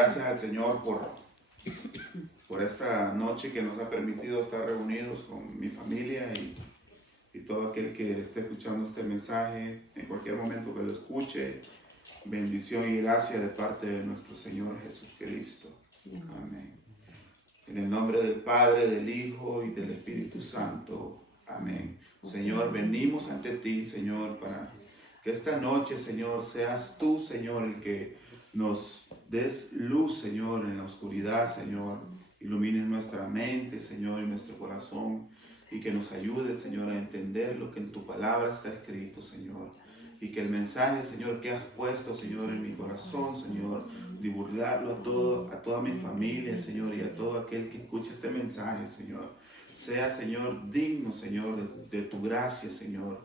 Gracias al Señor por esta noche que nos ha permitido estar reunidos con mi familia y todo aquel que esté escuchando este mensaje, en cualquier momento que lo escuche. Bendición y gracia de parte de nuestro Señor Jesucristo. Amén. En el nombre del Padre, del Hijo y del Espíritu Santo. Amén. Señor, venimos ante ti, Señor, para que esta noche, Señor, seas tú, Señor, el que nos des luz, Señor, en la oscuridad, Señor. Ilumines nuestra mente, Señor, y nuestro corazón, y que nos ayude, Señor, a entender lo que en tu palabra está escrito, Señor. Y que el mensaje, Señor, que has puesto, Señor, en mi corazón, Señor, divulgarlo a toda mi familia, Señor, y a todo aquel que escuche este mensaje, Señor, sea, Señor, digno, Señor, de tu gracia, Señor,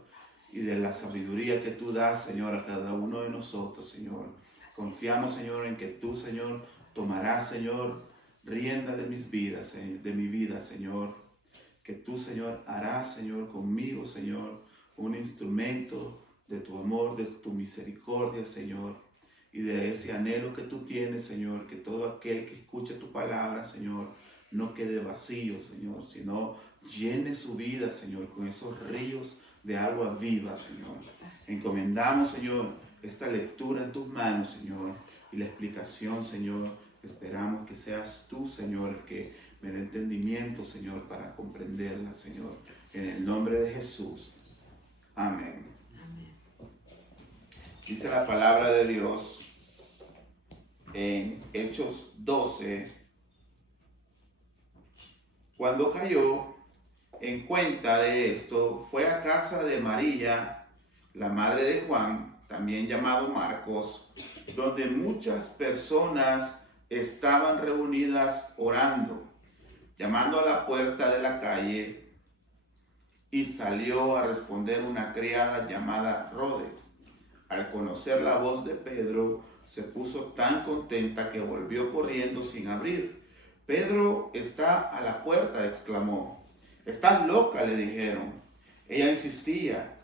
y de la sabiduría que tú das, Señor, a cada uno de nosotros, Señor. Confiamos, Señor, en que tú, Señor, tomarás, Señor, rienda de mis vidas, de mi vida, Señor. Que tú, Señor, harás, Señor, conmigo, Señor, un instrumento de tu amor, de tu misericordia, Señor, y de ese anhelo que tú tienes, Señor, que todo aquel que escuche tu palabra, Señor, no quede vacío, Señor, sino llene su vida, Señor, con esos ríos de agua viva, Señor. Encomendamos, Señor, esta lectura en tus manos, Señor, y la explicación, Señor. Esperamos que seas tú, Señor, el que me dé entendimiento, Señor, para comprenderla, Señor. En el nombre de Jesús. Amén. Dice la palabra de Dios en Hechos 12. Cuando cayó en cuenta de esto, fue a casa de María, la madre de Juan, también llamado Marcos, donde muchas personas estaban reunidas orando. Llamando a la puerta de la calle, y salió a responder una criada llamada Rode. Al conocer la voz de Pedro, se puso tan contenta que volvió corriendo sin abrir. Pedro está a la puerta, exclamó. Estás loca, le dijeron. Ella insistía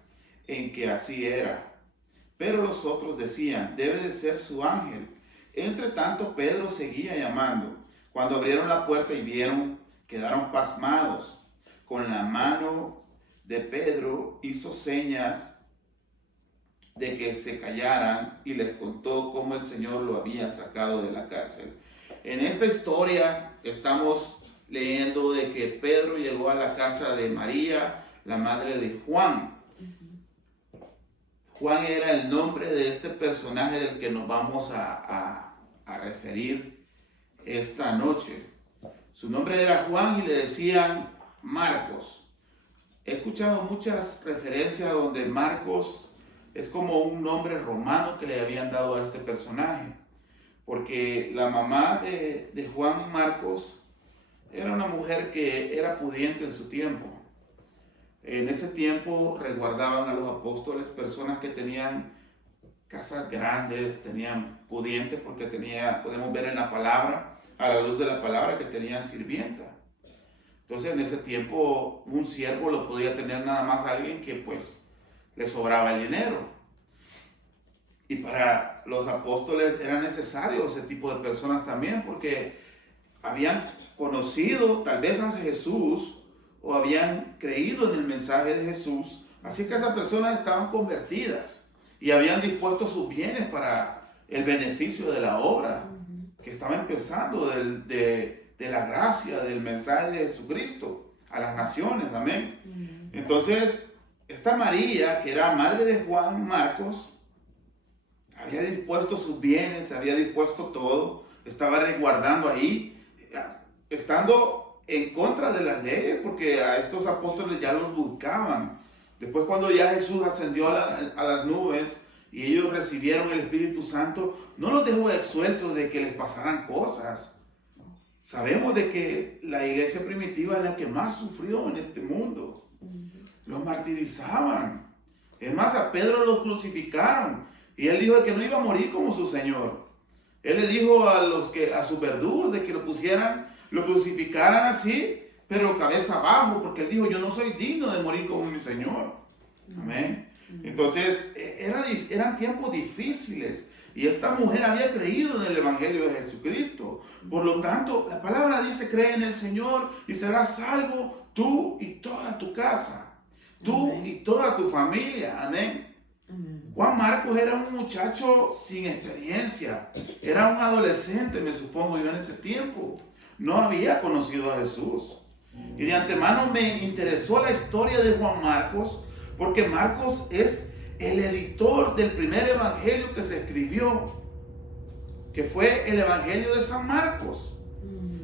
en que así era, pero los otros decían, debe de ser su ángel. Entre tanto, Pedro seguía llamando. Cuando abrieron la puerta y vieron, quedaron pasmados. Con la mano de Pedro hizo señas de que se callaran y les contó cómo el Señor lo había sacado de la cárcel. En esta historia estamos leyendo de que Pedro llegó a la casa de María, la madre de Juan. Juan era el nombre de este personaje del que nos vamos a referir esta noche. Su nombre era Juan y le decían Marcos. He escuchado muchas referencias donde Marcos es como un nombre romano que le habían dado a este personaje, porque la mamá de Juan Marcos era una mujer que era pudiente en su tiempo. En ese tiempo resguardaban a los apóstoles personas que tenían casas grandes, tenían pudientes, porque podemos ver en la palabra, a la luz de la palabra, que tenían sirvienta. Entonces en ese tiempo un siervo lo podía tener nada más alguien que pues le sobraba el dinero. Y para los apóstoles era necesario ese tipo de personas también, porque habían conocido tal vez a Jesús o habían creído en el mensaje de Jesús. Así que esas personas estaban convertidas y habían dispuesto sus bienes para el beneficio de la obra que estaba empezando de la gracia del mensaje de Jesucristo a las naciones. Amén. Entonces, esta María, que era madre de Juan Marcos, había dispuesto sus bienes, había dispuesto todo, estaba resguardando ahí, estando en contra de las leyes, porque a estos apóstoles ya los buscaban. Después, cuando ya Jesús ascendió a las nubes y ellos recibieron el Espíritu Santo, no los dejó exsueltos de que les pasaran cosas. Sabemos de que la iglesia primitiva es la que más sufrió en este mundo. Los martirizaban. Es más, a Pedro lo crucificaron. Y él dijo que no iba a morir como su Señor. Él le dijo a sus verdugos de que lo crucificaran así, pero cabeza abajo, porque él dijo, yo no soy digno de morir como mi Señor. Amén. Entonces, eran tiempos difíciles. Y esta mujer había creído en el Evangelio de Jesucristo. Por lo tanto, la palabra dice, cree en el Señor y serás salvo tú y toda tu casa. Tú y toda tu familia. Amén. Juan Marcos era un muchacho sin experiencia. Era un adolescente, me supongo yo, en ese tiempo. No había conocido a Jesús. Y de antemano me interesó la historia de Juan Marcos, porque Marcos es el editor del primer evangelio que se escribió, que fue el evangelio de San Marcos.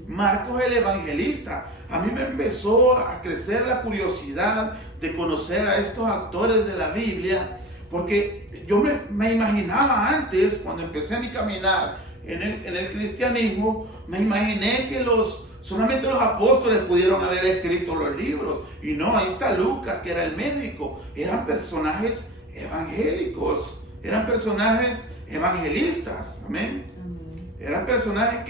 Marcos, el evangelista. A mí me empezó a crecer la curiosidad de conocer a estos actores de la Biblia, porque yo me imaginaba antes, cuando empecé mi caminar en el cristianismo, me imaginé que solamente los apóstoles pudieron haber escrito los libros. Y no, ahí está Lucas, que era el médico. Eran personajes evangélicos, eran personajes evangelistas. Amén. Eran personajes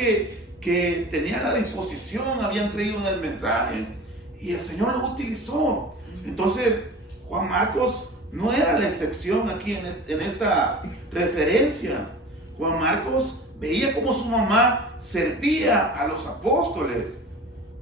que tenían la disposición, habían creído en el mensaje y el Señor los utilizó. Entonces, Juan Marcos no era la excepción aquí en esta referencia. Juan Marcos veía cómo su mamá servía a los apóstoles,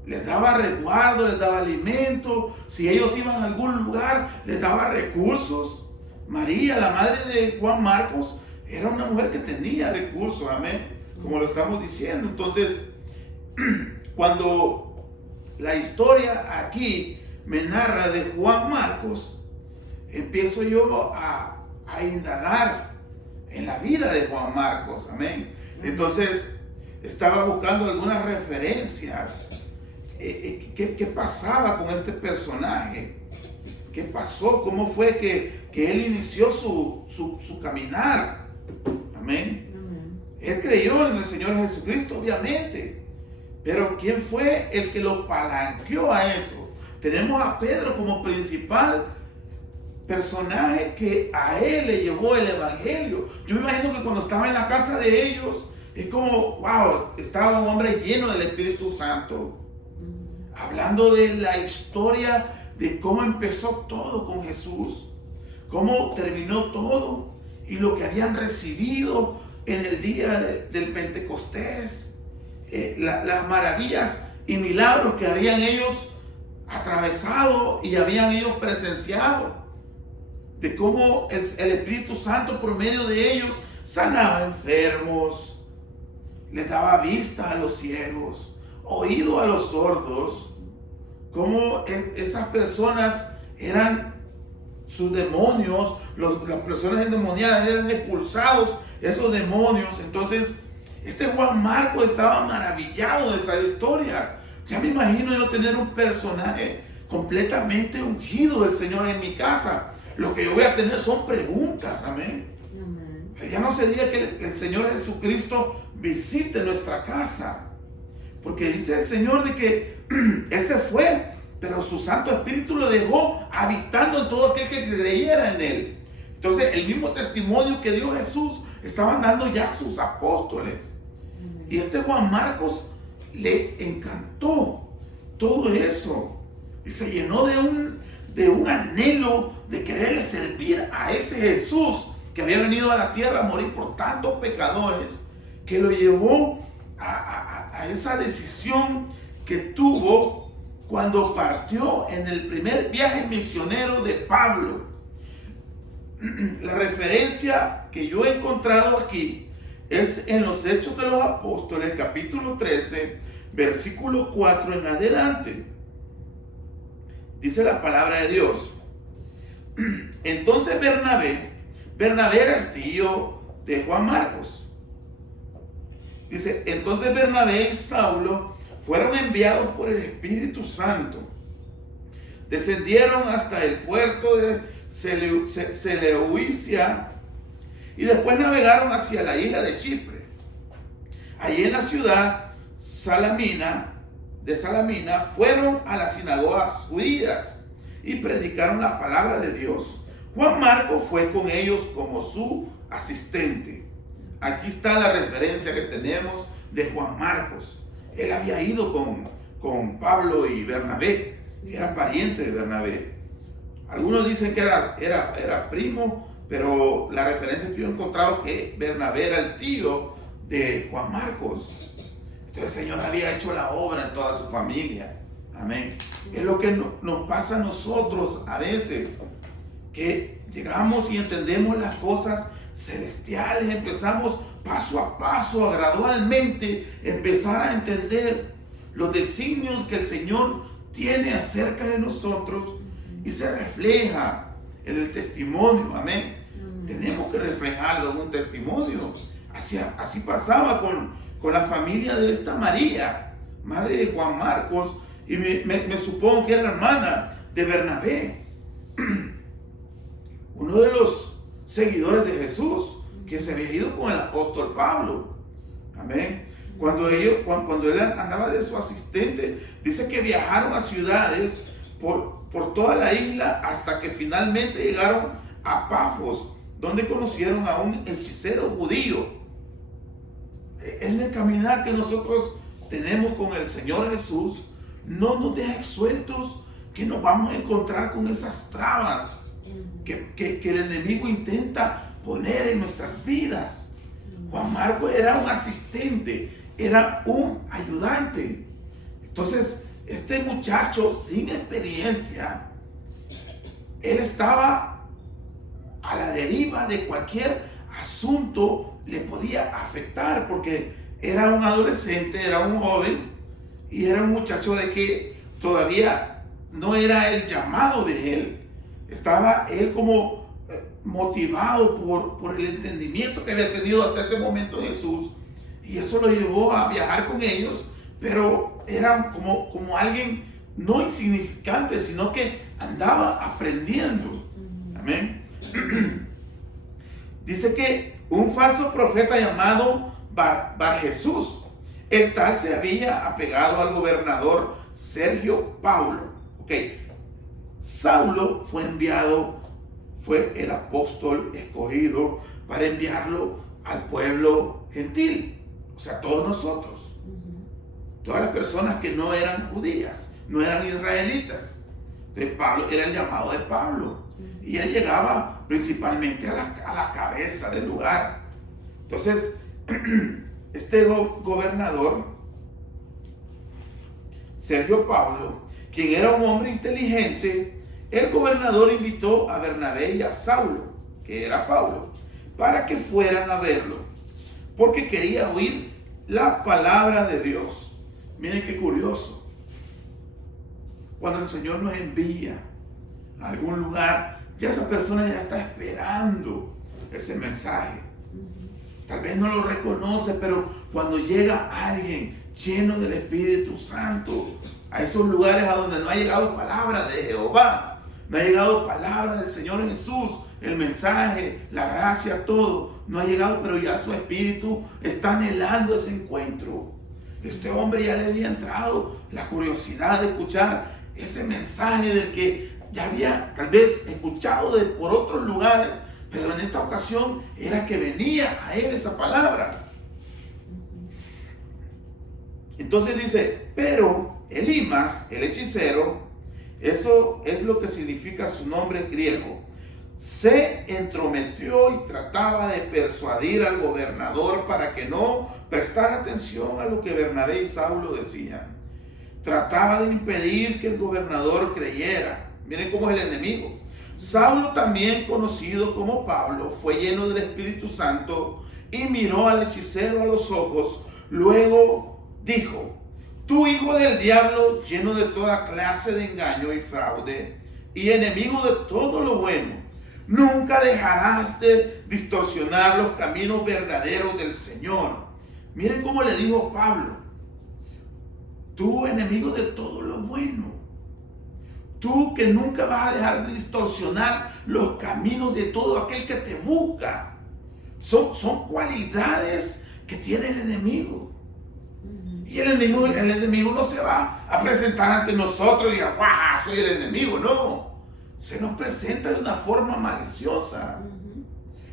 les daba resguardo, les daba alimento. Si ellos iban a algún lugar, les daba recursos. María, la madre de Juan Marcos, era una mujer que tenía recursos, amén, como lo estamos diciendo. Entonces, cuando la historia aquí me narra de Juan Marcos, empiezo yo a indagar en la vida de Juan Marcos, amén. Entonces, estaba buscando algunas referencias. ¿Qué pasaba con este personaje? ¿Qué pasó? ¿Cómo fue que él inició su caminar? Amén. Él creyó en el Señor Jesucristo, obviamente. Pero ¿quién fue el que lo palanqueó a eso? Tenemos a Pedro como principal personaje que a él le llevó el evangelio. Yo me imagino que cuando estaba en la casa de ellos, es como, wow, estaba un hombre lleno del Espíritu Santo, hablando de la historia de cómo empezó todo con Jesús, cómo terminó todo y lo que habían recibido en el día del Pentecostés, las maravillas y milagros que habían ellos atravesado y habían ellos presenciado, de cómo el Espíritu Santo por medio de ellos sanaba enfermos, les daba vista a los ciegos, oído a los sordos, cómo esas personas eran sus demonios, las personas endemoniadas eran expulsados esos demonios. Entonces, este Juan Marcos estaba maravillado de esas historias. Ya me imagino yo tener un personaje completamente ungido del Señor en mi casa. Lo que yo voy a tener son preguntas, amén. Ya no se diga que el Señor Jesucristo visite nuestra casa, porque dice el Señor de que Él se fue, pero su Santo Espíritu lo dejó habitando en todo aquel que creyera en Él. Entonces el mismo testimonio que dio Jesús estaban dando ya sus apóstoles. Y este Juan Marcos le encantó todo eso y se llenó de un anhelo de quererle servir a ese Jesús que había venido a la tierra a morir por tantos pecadores, que lo llevó a esa decisión que tuvo cuando partió en el primer viaje misionero de Pablo. La referencia que yo he encontrado aquí es en los Hechos de los Apóstoles, capítulo 13, versículo 4 en adelante. Dice la palabra de Dios: entonces Bernabé era el tío de Juan Marcos. Dice, entonces Bernabé y Saulo fueron enviados por el Espíritu Santo. Descendieron hasta el puerto de Seleucia y después navegaron hacia la isla de Chipre. Allí en la ciudad de Salamina fueron a las sinagogas judías y predicaron la palabra de Dios. Juan Marcos fue con ellos como su asistente. Aquí está la referencia que tenemos de Juan Marcos. Él había ido con Pablo y Bernabé, era pariente de Bernabé. Algunos dicen que era primo pero la referencia que yo he encontrado es que Bernabé era el tío de Juan Marcos. Entonces el Señor había hecho la obra en toda su familia. Amén. Es lo que nos pasa a nosotros a veces, que llegamos y entendemos las cosas celestiales, empezamos paso a paso, gradualmente, empezar a entender los designios que el Señor tiene acerca de nosotros y se refleja en el testimonio. Amén. Tenemos que reflejarlo en un testimonio. Así pasaba con la familia de esta María, madre de Juan Marcos, y me supongo que era hermana de Bernabé, uno de los seguidores de Jesús, que se había ido con el apóstol Pablo. Amén. Cuando él andaba de su asistente, dice que viajaron a ciudades por toda la isla hasta que finalmente llegaron a Pafos, donde conocieron a un hechicero judío. En el caminar que nosotros tenemos con el Señor Jesús, no nos deja sueltos que nos vamos a encontrar con esas trabas que el enemigo intenta poner en nuestras vidas. Juan Marcos era un asistente, era un ayudante. Entonces, este muchacho sin experiencia, él estaba a la deriva de cualquier asunto, le podía afectar, porque era un adolescente, era un joven, y era un muchacho de que todavía no era el llamado de él. Estaba él como motivado por el entendimiento que había tenido hasta ese momento Jesús, y eso lo llevó a viajar con ellos, pero era como alguien no insignificante, sino que andaba aprendiendo. Amén. Dice que un falso profeta llamado Bar Jesús, el tal se había apegado al gobernador Sergio Paulo. Saulo fue enviado, fue el apóstol escogido para enviarlo al pueblo gentil, o sea, todos nosotros, todas las personas que no eran judías, no eran israelitas. Entonces Pablo era el llamado de Pablo, y él llegaba principalmente a la cabeza del lugar. Entonces este gobernador Sergio Paulo, quien era un hombre inteligente, el gobernador invitó a Bernabé y a Saulo, que era Pablo, para que fueran a verlo, porque quería oír la palabra de Dios. Miren qué curioso. Cuando el Señor nos envía a algún lugar, ya esa persona ya está esperando ese mensaje. Tal vez no lo reconoce, pero cuando llega alguien lleno del Espíritu Santo a esos lugares a donde no ha llegado palabra de Jehová, no ha llegado palabra del Señor Jesús, el mensaje, la gracia, todo, no ha llegado, pero ya su espíritu está anhelando ese encuentro. Este hombre ya le había entrado la curiosidad de escuchar ese mensaje del que ya había tal vez escuchado por otros lugares, pero en esta ocasión era que venía a él esa palabra. Entonces dice, pero Elimas, el hechicero, eso es lo que significa su nombre griego, se entrometió y trataba de persuadir al gobernador para que no prestara atención a lo que Bernabé y Saulo decían. Trataba de impedir que el gobernador creyera. Miren cómo es el enemigo. Saulo, también conocido como Pablo, fue lleno del Espíritu Santo y miró al hechicero a los ojos. Luego dijo, tú, hijo del diablo, lleno de toda clase de engaño y fraude, y enemigo de todo lo bueno, nunca dejarás de distorsionar los caminos verdaderos del Señor. Miren cómo le dijo Pablo, tú, enemigo de todo lo bueno, tú que nunca vas a dejar de distorsionar los caminos de todo aquel que te busca. Son cualidades que tiene el enemigo. Y el enemigo no se va a presentar ante nosotros y diga, ¡guau! Soy el enemigo. No, se nos presenta de una forma maliciosa.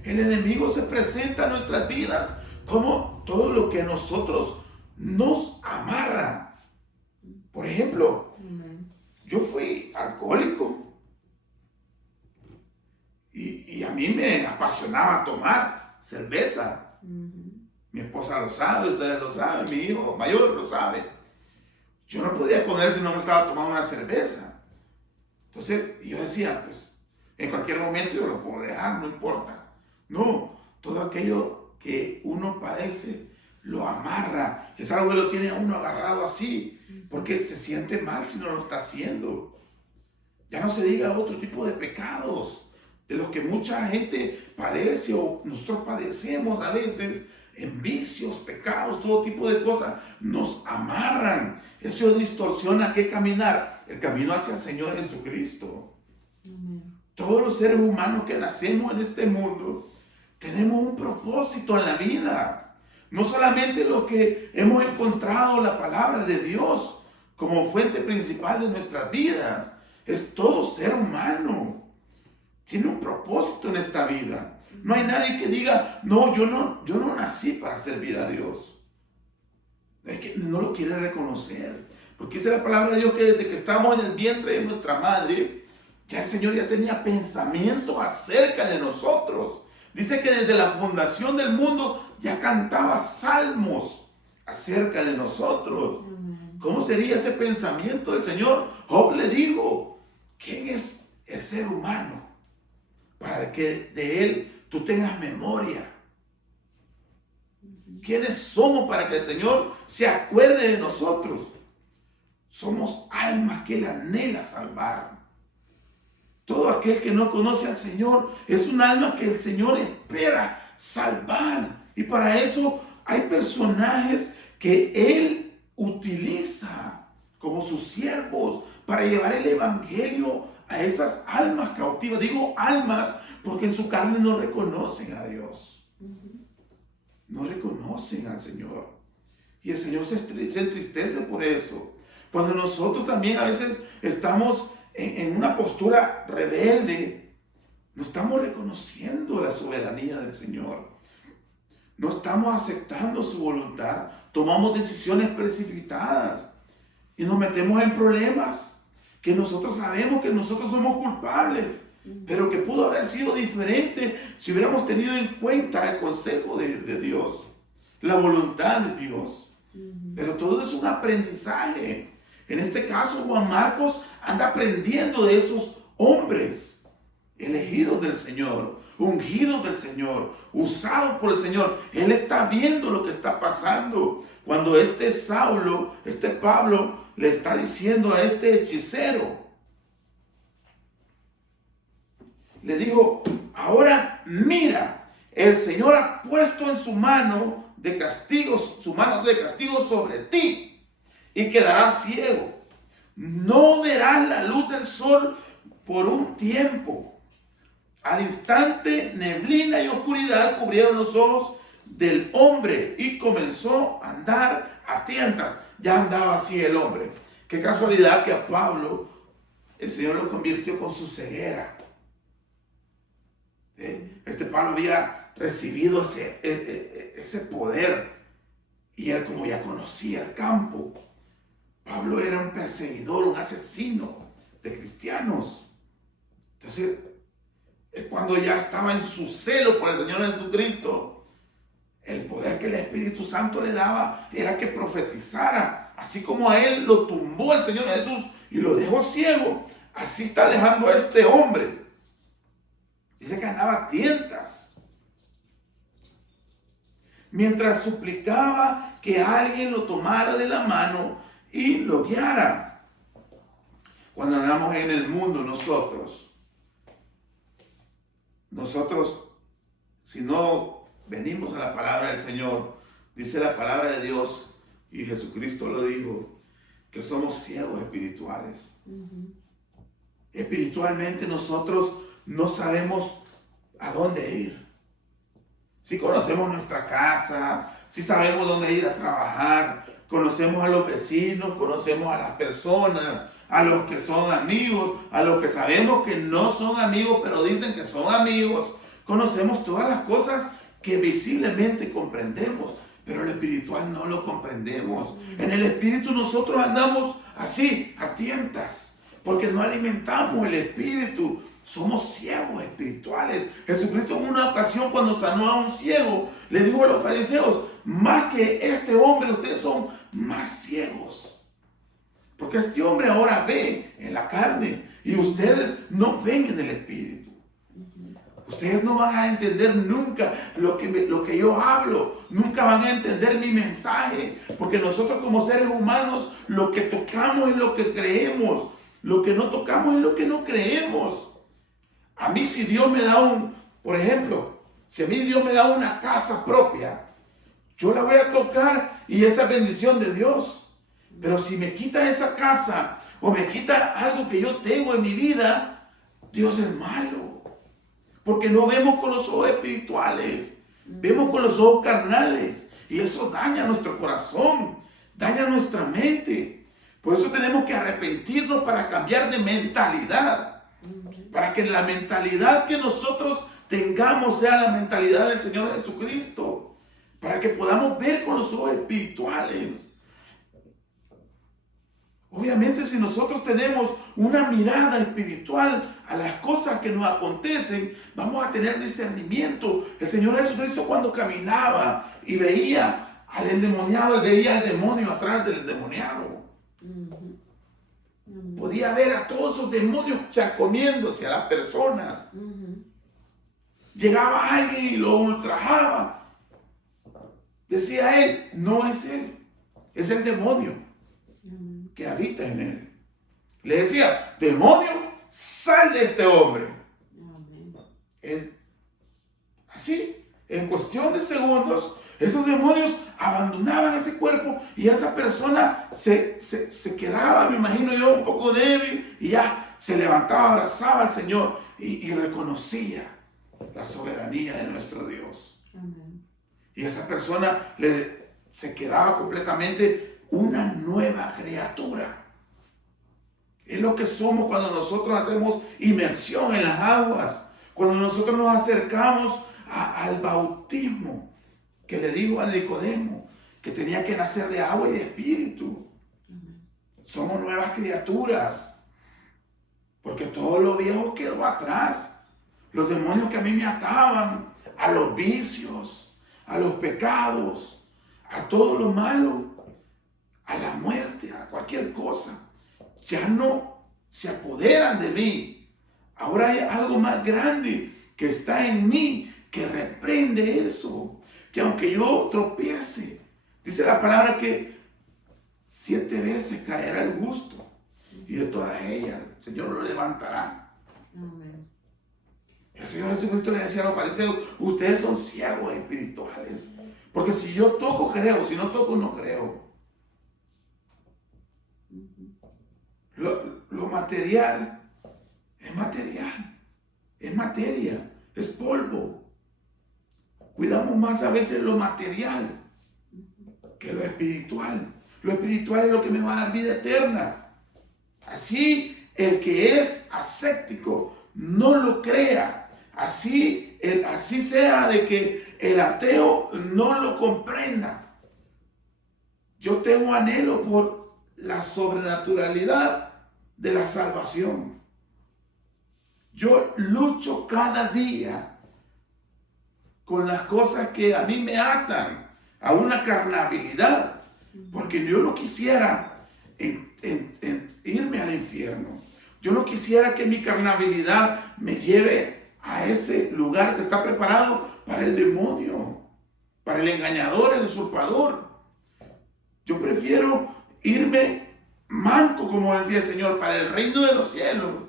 El enemigo se presenta en nuestras vidas como todo lo que a nosotros nos amarra. Por ejemplo, yo fui alcohólico y a mí me apasionaba tomar cerveza. Mi esposa lo sabe, ustedes lo saben, mi hijo mayor lo sabe. Yo no podía comer si no me estaba tomando una cerveza. Entonces yo decía, pues en cualquier momento yo lo puedo dejar, no importa. No, todo aquello que uno padece lo amarra. Es algo que lo tiene a uno agarrado así, porque se siente mal si no lo está haciendo. Ya no se diga otro tipo de pecados, de los que mucha gente padece o nosotros padecemos a veces, en vicios, pecados, todo tipo de cosas, nos amarran. Eso distorsiona qué caminar, el camino hacia el Señor Jesucristo. Todos los seres humanos que nacemos en este mundo tenemos un propósito en la vida. No solamente los que hemos encontrado la palabra de Dios como fuente principal de nuestras vidas. Es todo ser humano. Tiene un propósito en esta vida. No hay nadie que diga, no, yo no nací para servir a Dios. Es que no lo quiere reconocer. Porque dice la palabra de Dios que desde que estamos en el vientre de nuestra madre, ya el Señor ya tenía pensamientos acerca de nosotros. Dice que desde la fundación del mundo ya cantaba salmos acerca de nosotros. ¿Cómo sería ese pensamiento del Señor? Job le dijo, ¿quién es el ser humano para que de él tú tengas memoria? ¿Quiénes somos para que el Señor se acuerde de nosotros? Somos almas que Él anhela salvar. Todo aquel que no conoce al Señor es un alma que el Señor espera salvar. Y para eso hay personajes que Él utiliza como sus siervos para llevar el evangelio a esas almas cautivas. Digo almas porque en su carne no reconocen a Dios. No reconocen al Señor. Y el Señor se entristece por eso. Cuando nosotros también a veces estamos en una postura rebelde, no estamos reconociendo la soberanía del Señor. No estamos aceptando su voluntad. Tomamos decisiones precipitadas y nos metemos en problemas que nosotros sabemos que nosotros somos culpables, pero que pudo haber sido diferente si hubiéramos tenido en cuenta el consejo de Dios, la voluntad de Dios. Pero todo es un aprendizaje. En este caso, Juan Marcos anda aprendiendo de esos hombres elegidos del Señor, ungidos del Señor, usados por el Señor. Él está viendo lo que está pasando. Cuando este Saulo, este Pablo, le está diciendo a este hechicero, le dijo, ahora mira, el Señor ha puesto en su mano de castigo sobre ti y quedarás ciego. No verás la luz del sol por un tiempo. Al instante, neblina y oscuridad cubrieron los ojos del hombre y comenzó a andar a tientas. Ya andaba así el hombre. Qué casualidad que a Pablo el Señor lo convirtió con su ceguera. Este Pablo había recibido ese poder y él, como ya conocía el campo, Pablo era un perseguidor, un asesino de cristianos. Entonces, cuando ya estaba en su celo por el Señor Jesucristo, el poder que el Espíritu Santo le daba era que profetizara. Así como a él lo tumbó el Señor Jesús y lo dejó ciego, así está dejando a este hombre. Dice que andaba a tientas, mientras suplicaba que alguien lo tomara de la mano y lo guiara. Cuando andamos en el mundo nosotros, si no venimos a la palabra del Señor, dice la palabra de Dios, y Jesucristo lo dijo, que somos ciegos espirituales. Espiritualmente nosotros no sabemos a dónde ir. Si conocemos nuestra casa, si sabemos dónde ir a trabajar, conocemos a los vecinos, conocemos a las personas, a los que son amigos, a los que sabemos que no son amigos, pero dicen que son amigos. Conocemos todas las cosas que visiblemente comprendemos, pero el espiritual no lo comprendemos. En el espíritu nosotros andamos así, a tientas, porque no alimentamos el espíritu. somos ciegos espirituales. Jesucristo en una ocasión cuando sanó a un ciego, le dijo a los fariseos, más que este hombre, ustedes son más ciegos. Porque este hombre ahora ve en la carne y ustedes no ven en el espíritu. Ustedes no van a entender nunca lo que yo hablo. Nunca van a entender mi mensaje. Porque nosotros como seres humanos, lo que tocamos es lo que creemos. Lo que no tocamos es lo que no creemos. A mí si Dios me da por ejemplo, si a mí Dios me da una casa propia, yo la voy a tocar y esa bendición de Dios. Pero si me quita esa casa o me quita algo que yo tengo en mi vida, Dios es malo. Porque no vemos con los ojos espirituales, vemos con los ojos carnales. Y eso daña nuestro corazón, daña nuestra mente. Por eso tenemos que arrepentirnos para cambiar de mentalidad. Para que la mentalidad que nosotros tengamos sea la mentalidad del Señor Jesucristo. Para que podamos ver con los ojos espirituales. Obviamente si nosotros tenemos una mirada espiritual a las cosas que nos acontecen, vamos a tener discernimiento. El Señor Jesucristo cuando caminaba y veía al endemoniado, él veía al demonio atrás del endemoniado. Podía ver a todos esos demonios chaconeándose a las personas. Llegaba alguien y lo ultrajaba. Decía él, no es él, es el demonio que habita en él. Le decía, demonio, sal de este hombre. Así, en cuestión de segundos, esos demonios abandonaban ese cuerpo y esa persona se quedaba, me imagino yo, un poco débil y ya se levantaba, abrazaba al Señor y reconocía la soberanía de nuestro Dios. Amén. Y esa persona se quedaba completamente una nueva criatura. Es lo que somos cuando nosotros hacemos inmersión en las aguas, cuando nosotros nos acercamos al bautismo que le dijo a Nicodemo que tenía que nacer de agua y de espíritu. Somos nuevas criaturas, porque todo lo viejo quedó atrás. Los demonios que a mí me ataban, a los vicios, a los pecados, a todo lo malo, a la muerte, a cualquier cosa, ya no se apoderan de mí. Ahora hay algo más grande que está en mí, que reprende eso. Que aunque yo tropiece, dice la palabra que 7 veces caerá el justo, y de todas ellas el Señor lo levantará. Amén. El Señor Jesucristo le decía a los fariseos, ustedes son ciegos espirituales, porque si yo toco creo, si no toco no creo. Lo material es material, es materia, es polvo. Cuidamos más a veces lo material que lo espiritual. Lo espiritual es lo que me va a dar vida eterna. Así el que es ascético no lo crea. Así sea de que el ateo no lo comprenda. Yo tengo anhelo por la sobrenaturalidad de la salvación. Yo lucho cada día con las cosas que a mí me atan a una carnabilidad, porque yo no quisiera irme al infierno. Yo no quisiera que mi carnabilidad me lleve a ese lugar que está preparado para el demonio, para el engañador, el usurpador. Yo prefiero irme manco, como decía el Señor, para el reino de los cielos,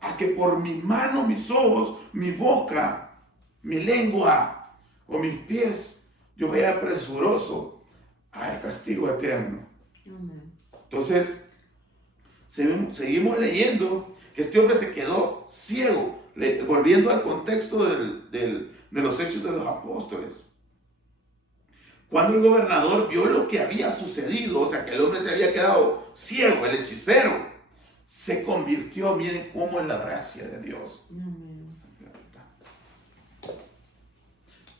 a que por mis manos, mis ojos, mi boca, mi lengua o mis pies, yo vaya presuroso al castigo eterno. Amén. Entonces, seguimos leyendo que este hombre se quedó ciego, volviendo al contexto de los hechos de los apóstoles. Cuando el gobernador vio lo que había sucedido, o sea, que el hombre se había quedado ciego, el hechicero, se convirtió, miren cómo es la gracia de Dios. Amén.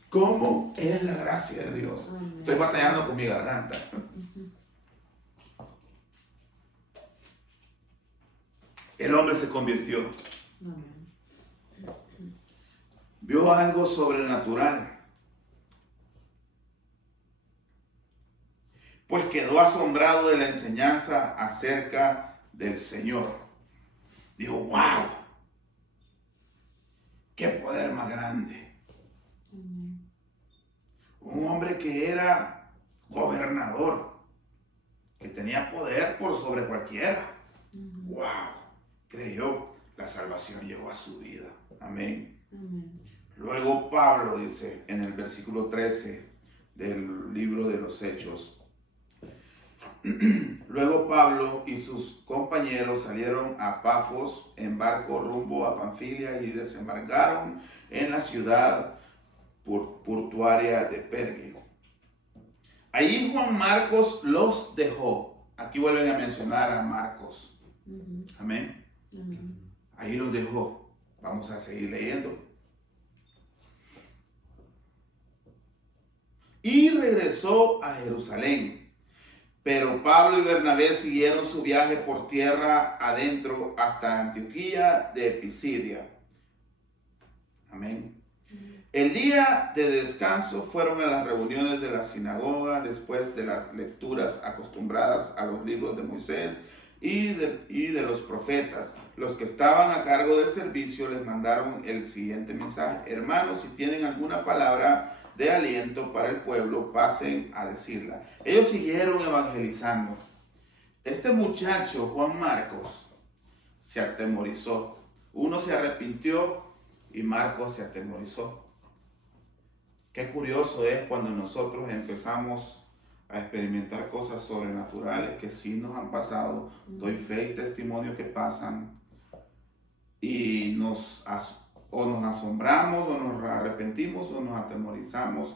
¿Cómo es la gracia de Dios? Amén. Estoy batallando con mi garganta. El hombre se convirtió. Amén. Vio algo sobrenatural, pues quedó asombrado de la enseñanza acerca del Señor. Dijo, wow, qué poder más grande. Amén. Un hombre que era gobernador, que tenía poder por sobre cualquiera. Wow, creyó, la salvación llegó a su vida. Amén. Amén. Luego Pablo dice en el versículo 13 del libro de los Hechos, luego Pablo y sus compañeros salieron a Pafos en barco rumbo a Panfilia y desembarcaron en la ciudad portuaria de Perge. Allí Juan Marcos los dejó. Aquí vuelven a mencionar a Marcos. Amén. Ahí los dejó. Vamos a seguir leyendo. Y regresó a Jerusalén. Pero Pablo y Bernabé siguieron su viaje por tierra adentro hasta Antioquía de Pisidia. Amén. El día de descanso fueron a las reuniones de la sinagoga después de las lecturas acostumbradas a los libros de Moisés y de los profetas. Los que estaban a cargo del servicio les mandaron el siguiente mensaje: hermanos, si tienen alguna palabra de aliento para el pueblo, pasen a decirla. Ellos siguieron evangelizando. Este muchacho, Juan Marcos, se atemorizó. Uno se arrepintió y Marcos se atemorizó. Qué curioso es cuando nosotros empezamos a experimentar cosas sobrenaturales que sí nos han pasado. Doy fe y testimonio que pasan y nos asombramos o nos arrepentimos o nos atemorizamos.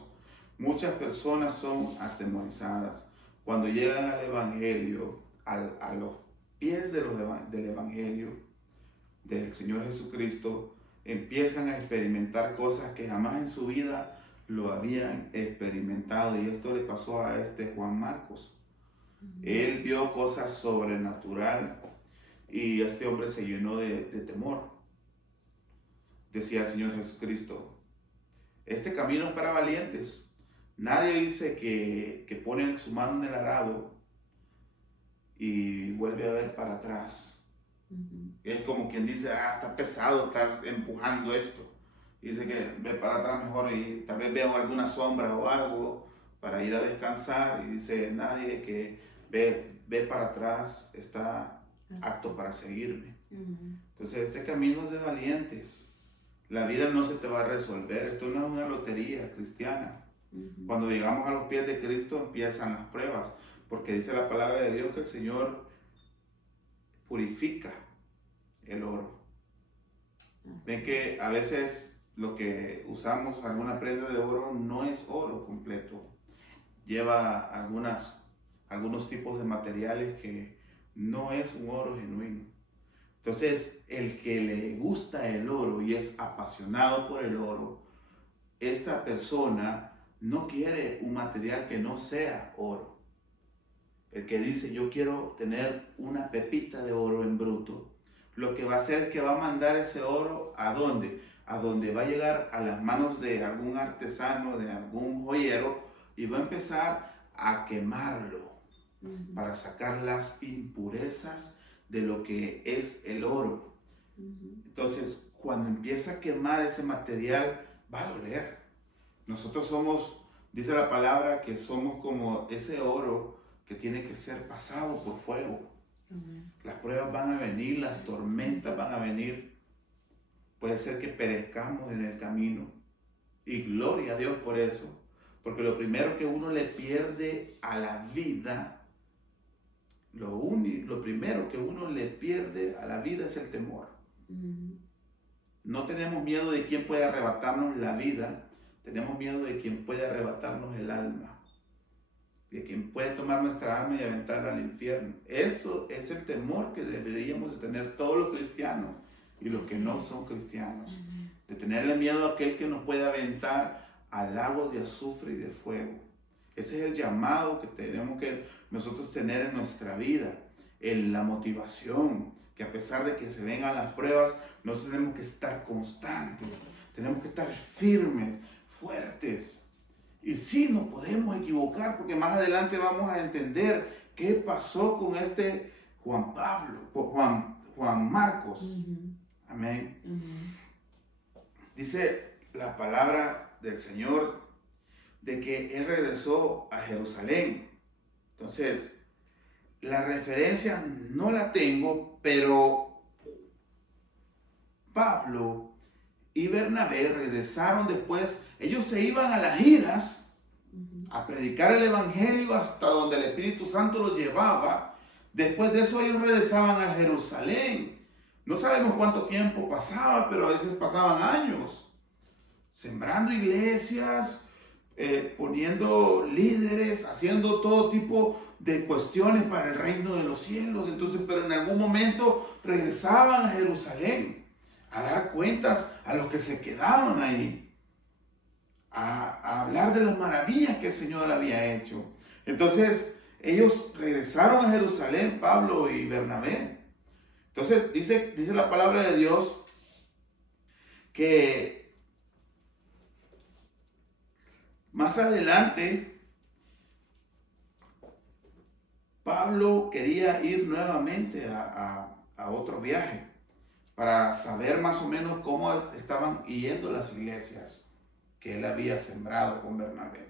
Muchas personas son atemorizadas cuando llegan al Evangelio, a los pies del Evangelio del Señor Jesucristo. Empiezan a experimentar cosas que jamás en su vida lo habían experimentado, y esto le pasó a este Juan Marcos. Él vio cosas sobrenaturales y este hombre se llenó de temor. Decía el Señor Jesucristo, este camino es para valientes. Nadie dice que pone su mano en el arado y vuelve a ver para atrás. Es como quien dice, está pesado estar empujando esto. Dice que ve para atrás mejor y tal vez vea alguna sombra o algo para ir a descansar. Y dice, nadie que ve para atrás está apto para seguirme. Entonces este camino es de valientes. La vida no se te va a resolver. Esto no es una lotería cristiana. Cuando llegamos a los pies de Cristo empiezan las pruebas, porque dice la palabra de Dios que el Señor purifica el oro. Ven que a veces lo que usamos, alguna prenda de oro, no es oro completo. Lleva algunos tipos de materiales que no es un oro genuino. Entonces, el que le gusta el oro y es apasionado por el oro, esta persona no quiere un material que no sea oro. El que dice, yo quiero tener una pepita de oro en bruto, lo que va a hacer es que va a mandar ese oro ¿a dónde? A donde va a llegar a las manos de algún artesano, de algún joyero, y va a empezar a quemarlo para sacar las impurezas de lo que es el oro. Entonces, cuando empieza a quemar ese material, va a doler. Nosotros somos, dice la palabra, que somos como ese oro que tiene que ser pasado por fuego. Las pruebas van a venir, las tormentas van a venir. Puede ser que perezcamos en el camino. Y gloria a Dios por eso. Porque lo primero que uno le pierde a la vida, lo primero que uno le pierde a la vida es el temor. No tenemos miedo de quién puede arrebatarnos la vida. Tenemos miedo de quien puede arrebatarnos el alma. De quien puede tomar nuestra alma y aventarla al infierno. Eso es el temor que deberíamos de tener todos los cristianos y los que no son cristianos. De tenerle miedo a aquel que nos puede aventar al lago de azufre y de fuego. Ese es el llamado que tenemos que nosotros tener en nuestra vida. la motivación, que a pesar de que se vengan las pruebas, nosotros tenemos que estar constantes, tenemos que estar firmes, fuertes. Y sí, nos podemos equivocar, porque más adelante vamos a entender qué pasó con este Juan Marcos. Amén. Dice la palabra del Señor de que él regresó a Jerusalén. Entonces, la referencia no la tengo, pero Pablo y Bernabé regresaron después. Ellos se iban a las giras a predicar el evangelio hasta donde el Espíritu Santo los llevaba. Después de eso ellos regresaban a Jerusalén. No sabemos cuánto tiempo pasaba, pero a veces pasaban años sembrando iglesias, poniendo líderes, haciendo todo tipo de cuestiones para el reino de los cielos. Entonces, pero en algún momento regresaban a Jerusalén a dar cuentas a los que se quedaban ahí, a hablar de las maravillas que el Señor había hecho. Entonces, ellos regresaron a Jerusalén, Pablo y Bernabé. Entonces, dice la palabra de Dios que más adelante Pablo quería ir nuevamente a otro viaje para saber más o menos cómo estaban yendo las iglesias que él había sembrado con Bernabé.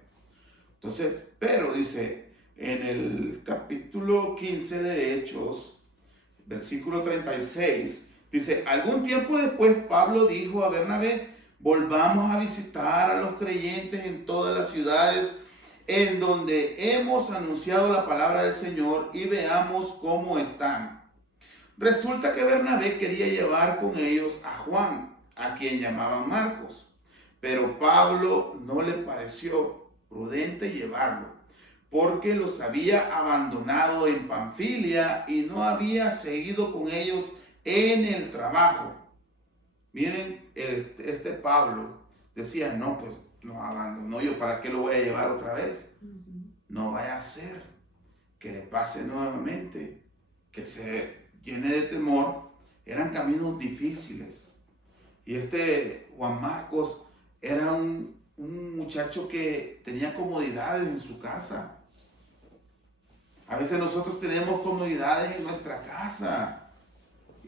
Entonces, pero dice en el capítulo 15 de Hechos, versículo 36, dice: algún tiempo después Pablo dijo a Bernabé: volvamos a visitar a los creyentes en todas las ciudades en donde hemos anunciado la palabra del Señor y veamos cómo están. Resulta que Bernabé quería llevar con ellos a Juan, a quien llamaban Marcos, pero Pablo no le pareció prudente llevarlo, porque los había abandonado en Panfilia y no había seguido con ellos en el trabajo. Miren, este Pablo decía: no, pues nos abandonó, yo para qué lo voy a llevar otra vez. No vaya a ser que le pase nuevamente, que se llene de temor. Eran caminos difíciles. Y este Juan Marcos era un muchacho que tenía comodidades en su casa. A veces nosotros tenemos comodidades en nuestra casa.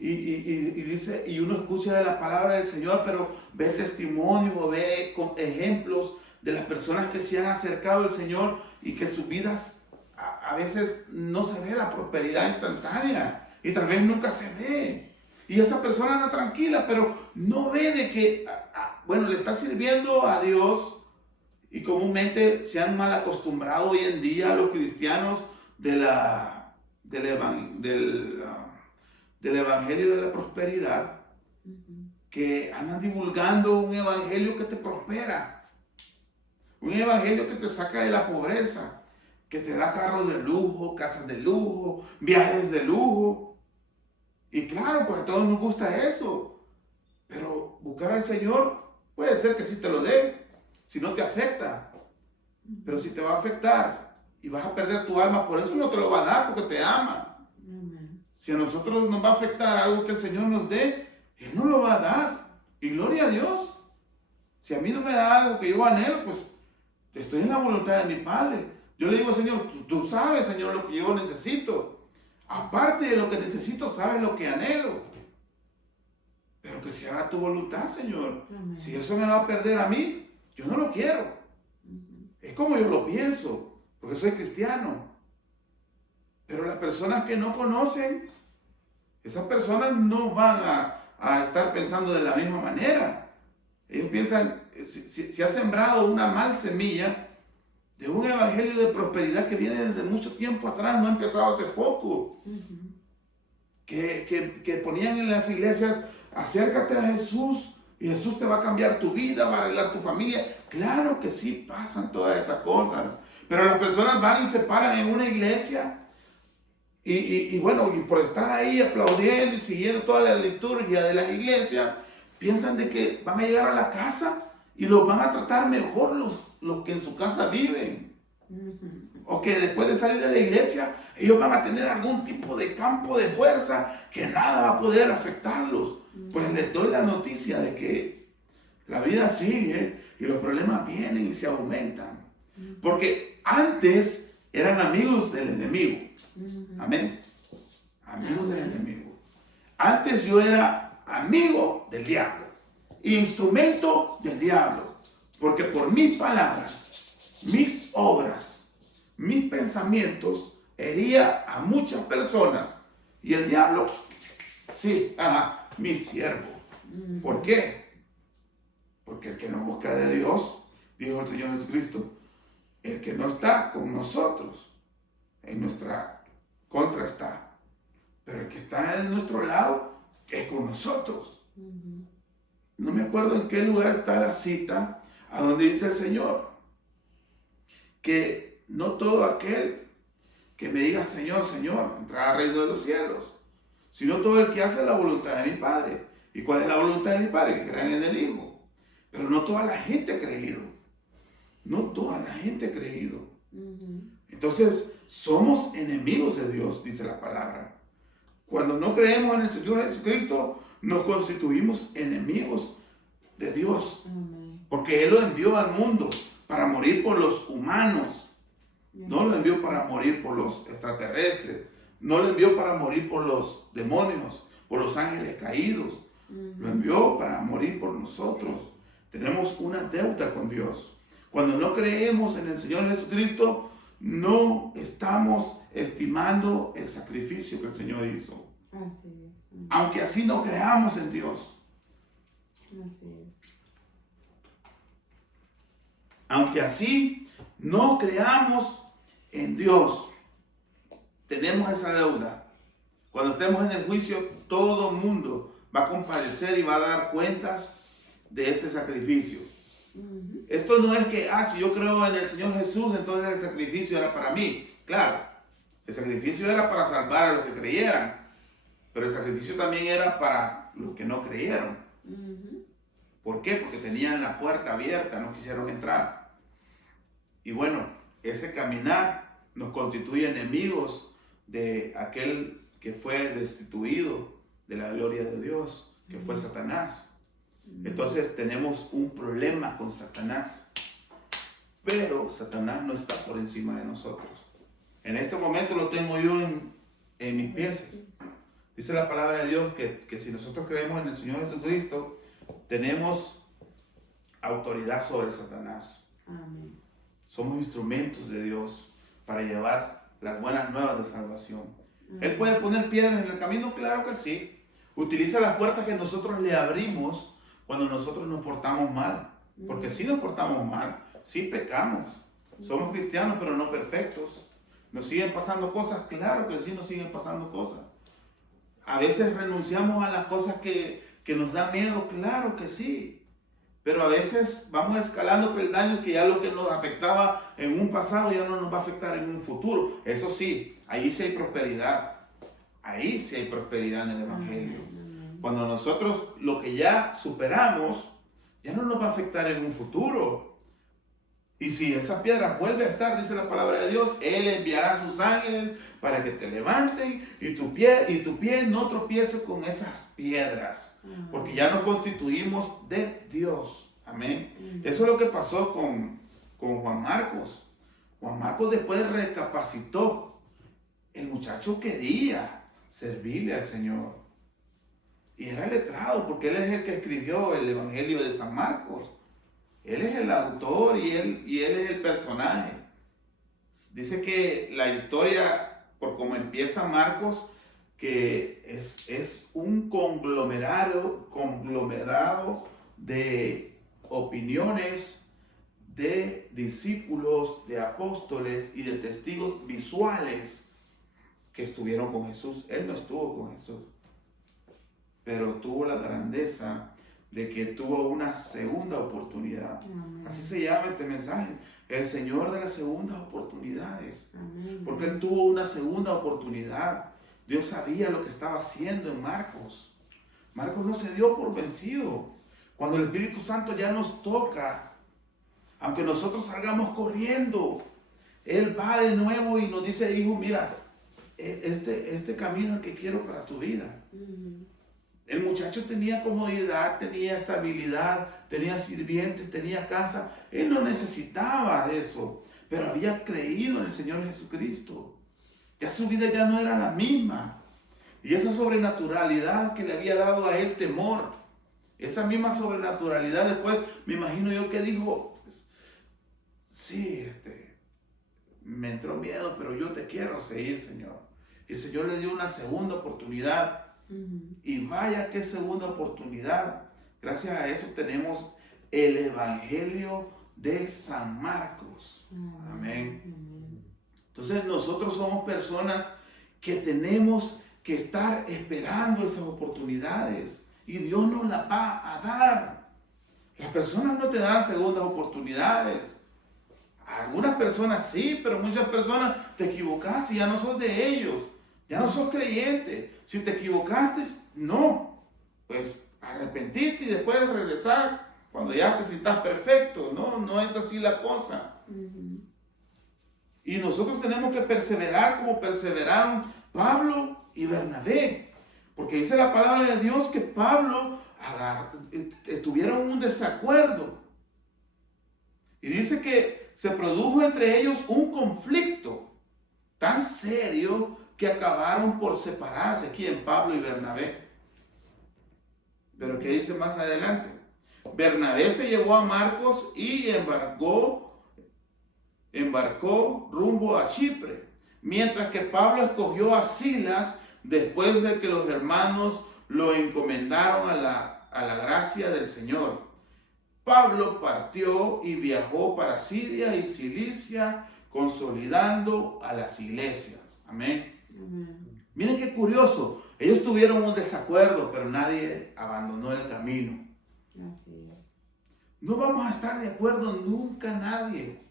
Y dice, y uno escucha de la palabra del Señor, pero ve testimonios, ve ejemplos de las personas que se han acercado al Señor y que sus vidas a veces no se ve la prosperidad instantánea y tal vez nunca se ve. Y esa persona anda tranquila, pero no ve de que, bueno, le está sirviendo a Dios. Y comúnmente se han mal acostumbrado hoy en día a los cristianos del evangelio de la prosperidad, que andan divulgando un evangelio que te prospera, un evangelio que te saca de la pobreza, que te da carros de lujo, casas de lujo, viajes de lujo. Y claro, pues a todos nos gusta eso, pero buscar al Señor puede ser que sí te lo dé, si no te afecta. Pero si te va a afectar y vas a perder tu alma, por eso no te lo va a dar, porque te ama. Si a nosotros nos va a afectar algo que el Señor nos dé, Él nos lo va a dar. Y gloria a Dios. Si a mí no me da algo que yo anhelo, pues estoy en la voluntad de mi Padre. Yo le digo: Señor, tú sabes, Señor, lo que yo necesito. Aparte de lo que necesito, sabes lo que anhelo. Pero que se haga tu voluntad, Señor. Amén. Si eso me va a perder a mí, yo no lo quiero. Es como yo lo pienso, porque soy cristiano. Pero las personas que no conocen, esas personas no van a estar pensando de la misma manera. Ellos piensan, si ha sembrado una mal semilla de un evangelio de prosperidad que viene desde mucho tiempo atrás, no ha empezado hace poco. Que ponían en las iglesias: acércate a Jesús y Jesús te va a cambiar tu vida, va a arreglar tu familia. Claro que sí, pasan todas esas cosas. Pero las personas van y se paran en una iglesia y bueno, y por estar ahí aplaudiendo y siguiendo toda la liturgia de las iglesias, piensan de que van a llegar a la casa y los van a tratar mejor los que en su casa viven. o que después de salir de la iglesia, ellos van a tener algún tipo de campo de fuerza que nada va a poder afectarlos. Pues les doy la noticia de que la vida sigue y los problemas vienen y se aumentan. Porque antes eran amigos del enemigo. Amén. Amigos del enemigo. Antes yo era amigo del diablo, instrumento del diablo, porque por mis palabras, mis obras, mis pensamientos hería a muchas personas. Y el diablo, sí, mi siervo. ¿Por qué? Porque el que no busca de Dios, dijo el Señor Jesucristo, el que no está con nosotros, en nuestra contra está. Pero el que está en nuestro lado, es con nosotros. No me acuerdo en qué lugar está la cita, a donde dice el Señor, que no todo aquel que me diga Señor, Señor, entrará al reino de los cielos, sino todo el que hace la voluntad de mi Padre. ¿Y cuál es la voluntad de mi Padre? Que crean en el Hijo. Pero no toda la gente ha creído. No toda la gente ha creído. Entonces, somos enemigos de Dios, dice la palabra. Cuando no creemos en el Señor Jesucristo, nos constituimos enemigos de Dios. Porque Él lo envió al mundo para morir por los humanos. No lo envió para morir por los extraterrestres. No lo envió para morir por los demonios, por los ángeles caídos. Lo envió para morir por nosotros. Tenemos una deuda con Dios. Cuando no creemos en el Señor Jesucristo, no estamos estimando el sacrificio que el Señor hizo. Así es. Aunque así no creamos en Dios. Así es. Aunque así no creamos en Dios, tenemos esa deuda. Cuando estemos en el juicio, todo mundo va a comparecer y va a dar cuentas de ese sacrificio. Esto no es que, si yo creo en el Señor Jesús, entonces el sacrificio era para mí. Claro, el sacrificio era para salvar a los que creyeran, pero el sacrificio también era para los que no creyeron. ¿Por qué? Porque tenían la puerta abierta, no quisieron entrar. Y bueno, ese caminar nos constituye enemigos de aquel que fue destituido de la gloria de Dios, que fue Satanás. Entonces tenemos un problema con Satanás. Pero Satanás no está por encima de nosotros. En este momento lo tengo yo en mis pies. Dice la palabra de Dios que si nosotros creemos en el Señor Jesucristo, tenemos autoridad sobre Satanás. Amén. Somos instrumentos de Dios para llevar las buenas nuevas de salvación. ¿Él puede poner piedras en el camino? Claro que sí. Utiliza las puertas que nosotros le abrimos cuando nosotros nos portamos mal. Porque si nos portamos mal, sí pecamos. Somos cristianos, pero no perfectos. ¿Nos siguen pasando cosas? Claro que sí, nos siguen pasando cosas. A veces renunciamos a las cosas que nos da miedo, claro que sí. Pero a veces vamos escalando peldaños que ya lo que nos afectaba en un pasado ya no nos va a afectar en un futuro. Eso sí, ahí sí hay prosperidad. Ahí sí hay prosperidad en el Evangelio. Cuando nosotros lo que ya superamos, ya no nos va a afectar en un futuro. Y si esa piedra vuelve a estar, dice la palabra de Dios, Él enviará a sus ángeles para que te levanten y tu pie no tropiece con esas piedras. Porque ya nos constituimos de Dios. Amén. Eso es lo que pasó con Juan Marcos. Juan Marcos después recapacitó. El muchacho quería servirle al Señor. Y era letrado porque él es el que escribió el Evangelio de San Marcos. Él es el autor y él es el personaje. Dice que la historia, por cómo empieza Marcos, que es un conglomerado de opiniones de discípulos, de apóstoles y de testigos visuales que estuvieron con Jesús. Él no estuvo con Jesús, pero tuvo la grandeza de que tuvo una segunda oportunidad. Así se llama este mensaje, el Señor de las segundas oportunidades. Porque Él tuvo una segunda oportunidad. Dios sabía lo que estaba haciendo en Marcos. Marcos no se dio por vencido. Cuando el Espíritu Santo ya nos toca, aunque nosotros salgamos corriendo, Él va de nuevo y nos dice, hijo, mira, este camino es el que quiero para tu vida. El muchacho tenía comodidad, tenía estabilidad, tenía sirvientes, tenía casa. Él no necesitaba eso, pero había creído en el Señor Jesucristo. Ya su vida ya no era la misma. Y esa sobrenaturalidad que le había dado a él temor, esa misma sobrenaturalidad después, me imagino yo que dijo, sí, me entró miedo, pero yo te quiero seguir, Señor. Y el Señor le dio una segunda oportunidad. Y vaya qué segunda oportunidad. Gracias a eso tenemos el Evangelio de San Marcos. Amén. Entonces nosotros somos personas que tenemos que estar esperando esas oportunidades. Y Dios nos las va a dar. Las personas no te dan segundas oportunidades. Algunas personas sí, pero muchas personas te equivocas y ya no sos de ellos. Ya no sos creyente. Si te equivocaste, no. Pues arrepentirte y después regresar cuando ya te sientas perfecto. No es así la cosa. Y nosotros tenemos que perseverar como perseveraron Pablo y Bernabé. Porque dice la palabra de Dios que Pablo tuvieron un desacuerdo. Y dice que se produjo entre ellos un conflicto tan serio que acabaron por separarse. Aquí en Pablo y Bernabé. Pero ¿qué dice más adelante? Bernabé se llevó a Marcos y embarcó rumbo a Chipre, mientras que Pablo escogió a Silas después de que los hermanos lo encomendaron a la gracia del Señor. Pablo partió y viajó para Siria y Cilicia, consolidando a las iglesias. Amén. Miren qué curioso. Ellos tuvieron un desacuerdo, pero nadie abandonó el camino. Así es. No vamos a estar de acuerdo nunca nadie.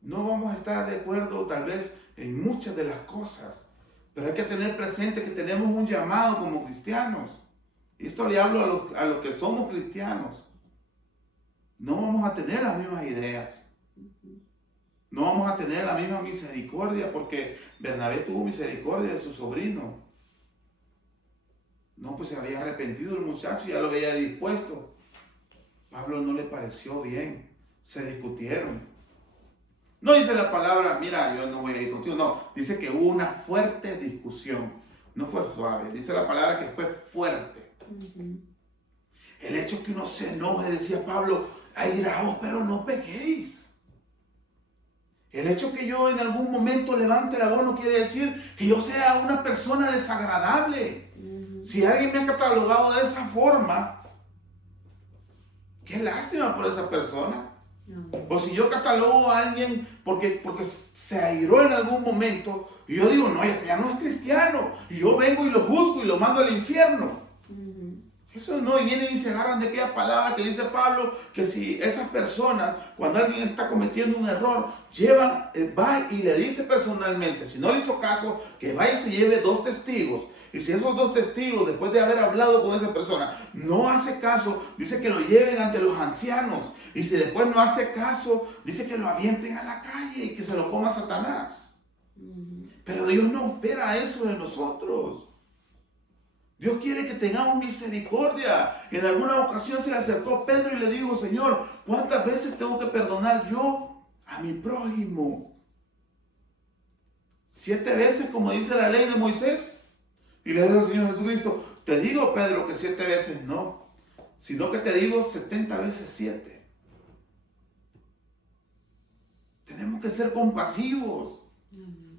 No vamos a estar de acuerdo tal vez en muchas de las cosas, pero hay que tener presente que tenemos un llamado como cristianos. Y esto le hablo a los que somos cristianos. No vamos a tener las mismas ideas. No vamos a tener la misma misericordia, porque Bernabé tuvo misericordia de su sobrino. No, pues se había arrepentido el muchacho, ya lo veía dispuesto. Pablo no le pareció bien. Se discutieron. No dice la palabra, mira, yo no voy a ir contigo. No, dice que hubo una fuerte discusión. No fue suave. Dice la palabra que fue fuerte. El hecho que uno se enoje, decía Pablo, airaos, pero no pequéis. El hecho que yo en algún momento levante la voz no quiere decir que yo sea una persona desagradable. Si alguien me ha catalogado de esa forma, qué lástima por esa persona. O si yo catalogo a alguien porque se airó en algún momento y yo digo, no, ya no es cristiano, y yo vengo y lo juzgo y lo mando al infierno. Eso no, y vienen y se agarran de aquella palabra que dice Pablo, que si esas personas, cuando alguien está cometiendo un error, va y le dice personalmente, si no le hizo caso, que vaya y se lleve 2 testigos. Y si esos 2 testigos, después de haber hablado con esa persona, no hace caso, dice que lo lleven ante los ancianos. Y si después no hace caso, dice que lo avienten a la calle y que se lo coma Satanás. Pero Dios no espera eso de nosotros. Dios quiere que tengamos misericordia. En alguna ocasión se le acercó Pedro y le dijo, Señor, ¿cuántas veces tengo que perdonar yo a mi prójimo? 7 veces, como dice la ley de Moisés. Y le dijo al Señor Jesucristo, te digo, Pedro, que 7 veces no, sino que te digo 70 veces 7. Tenemos que ser compasivos.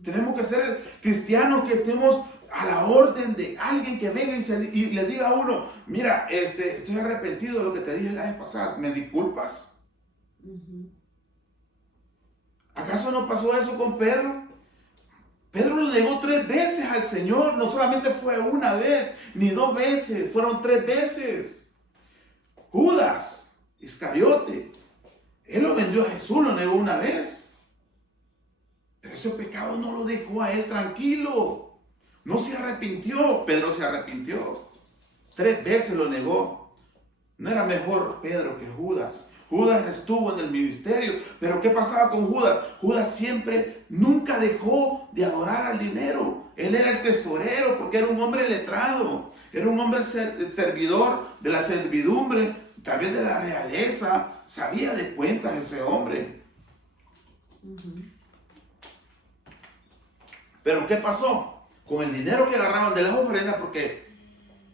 Tenemos que ser cristianos que estemos a la orden de alguien que venga y le diga a uno, mira, estoy arrepentido de lo que te dije la vez pasada, ¿me disculpas? ¿Acaso no pasó eso con Pedro? Pedro lo negó 3 veces al Señor. No solamente fue una vez, ni 2 veces, fueron 3 veces. Judas Iscariote, él lo vendió a Jesús, lo negó una vez. Pero ese pecado no lo dejó a él tranquilo. No se arrepintió. Pedro se arrepintió. 3 veces lo negó. ¿No era mejor Pedro que Judas? Judas estuvo en el ministerio, pero ¿qué pasaba con Judas? Judas nunca dejó de adorar al dinero. Él era el tesorero porque era un hombre letrado, era un hombre servidor de la servidumbre, tal vez de la realeza, sabía de cuentas ese hombre. Pero ¿qué pasó? Con el dinero que agarraban de las ofrendas, porque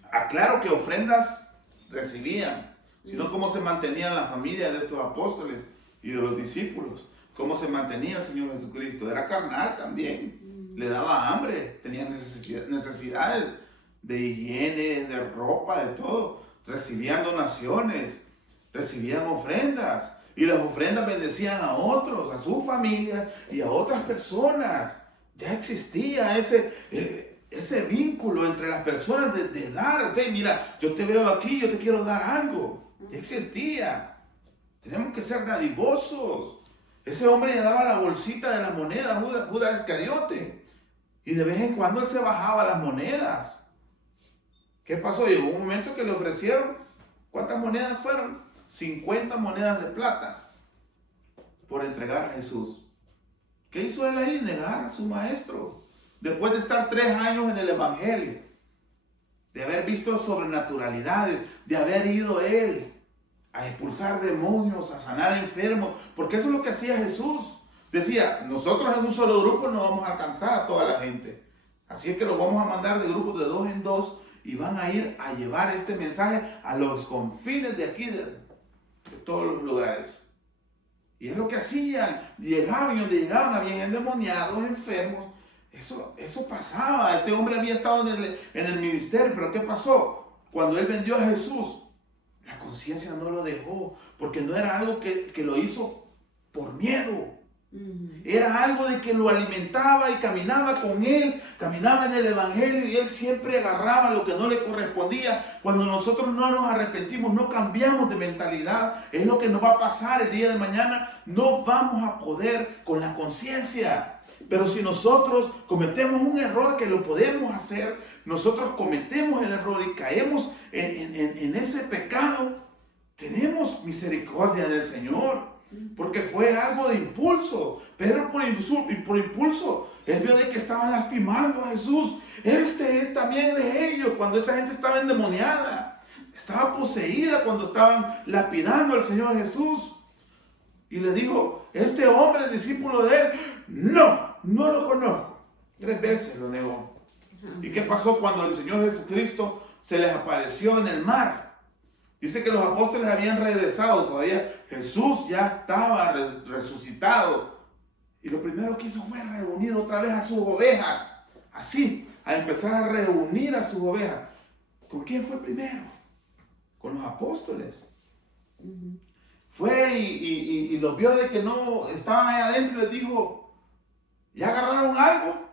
aclaro que ofrendas recibían, sino cómo se mantenían la familia de estos apóstoles y de los discípulos, cómo se mantenía el Señor Jesucristo. Era carnal también, le daba hambre, tenía necesidades de higiene, de ropa, de todo. Recibían donaciones, recibían ofrendas, y las ofrendas bendecían a otros, a sus familias y a otras personas. Ya existía ese vínculo entre las personas de dar. Ok, mira, yo te veo aquí, yo te quiero dar algo. Ya existía. Tenemos que ser dadivosos. Ese hombre le daba la bolsita de las monedas, Judas Iscariote, y de vez en cuando él se bajaba las monedas. ¿Qué pasó? Llegó un momento que le ofrecieron, ¿cuántas monedas fueron? 50 monedas de plata por entregar a Jesús. ¿Qué hizo él ahí? Negar a su maestro. Después de estar 3 años en el evangelio, de haber visto sobrenaturalidades, de haber ido él a expulsar demonios, a sanar enfermos, porque eso es lo que hacía Jesús. Decía, nosotros en un solo grupo no vamos a alcanzar a toda la gente. Así es que los vamos a mandar de grupos de 2 en 2 y van a ir a llevar este mensaje a los confines de aquí, de todos los lugares. Y es lo que hacían. Llegaban y donde llegaban habían endemoniados, enfermos. Eso pasaba. Este hombre había estado en el ministerio, pero ¿qué pasó? Cuando él vendió a Jesús, la conciencia no lo dejó, porque no era algo que lo hizo por miedo. Era algo de que lo alimentaba y caminaba con él, caminaba en el evangelio y él siempre agarraba lo que no le correspondía. Cuando nosotros no nos arrepentimos, no cambiamos de mentalidad, es lo que nos va a pasar el día de mañana. No vamos a poder con la conciencia. Pero si nosotros cometemos un error, que lo podemos hacer, nosotros cometemos el error y caemos en ese pecado, tenemos misericordia del Señor. Porque fue algo de impulso. Pedro por impulso, él vio de que estaban lastimando a Jesús. Este es también de ellos, cuando esa gente estaba endemoniada, estaba poseída, cuando estaban lapidando al Señor Jesús. Y le dijo, este hombre, discípulo de él, no lo conozco. 3 veces lo negó. ¿Y qué pasó cuando el Señor Jesucristo se les apareció en el mar? Dice que los apóstoles habían regresado, todavía Jesús ya estaba resucitado. Y lo primero que hizo fue reunir otra vez a sus ovejas. Así, a empezar a reunir a sus ovejas. ¿Con quién fue primero? Con los apóstoles. Fue y los vio de que no estaban ahí adentro y les dijo, ¿ya agarraron algo?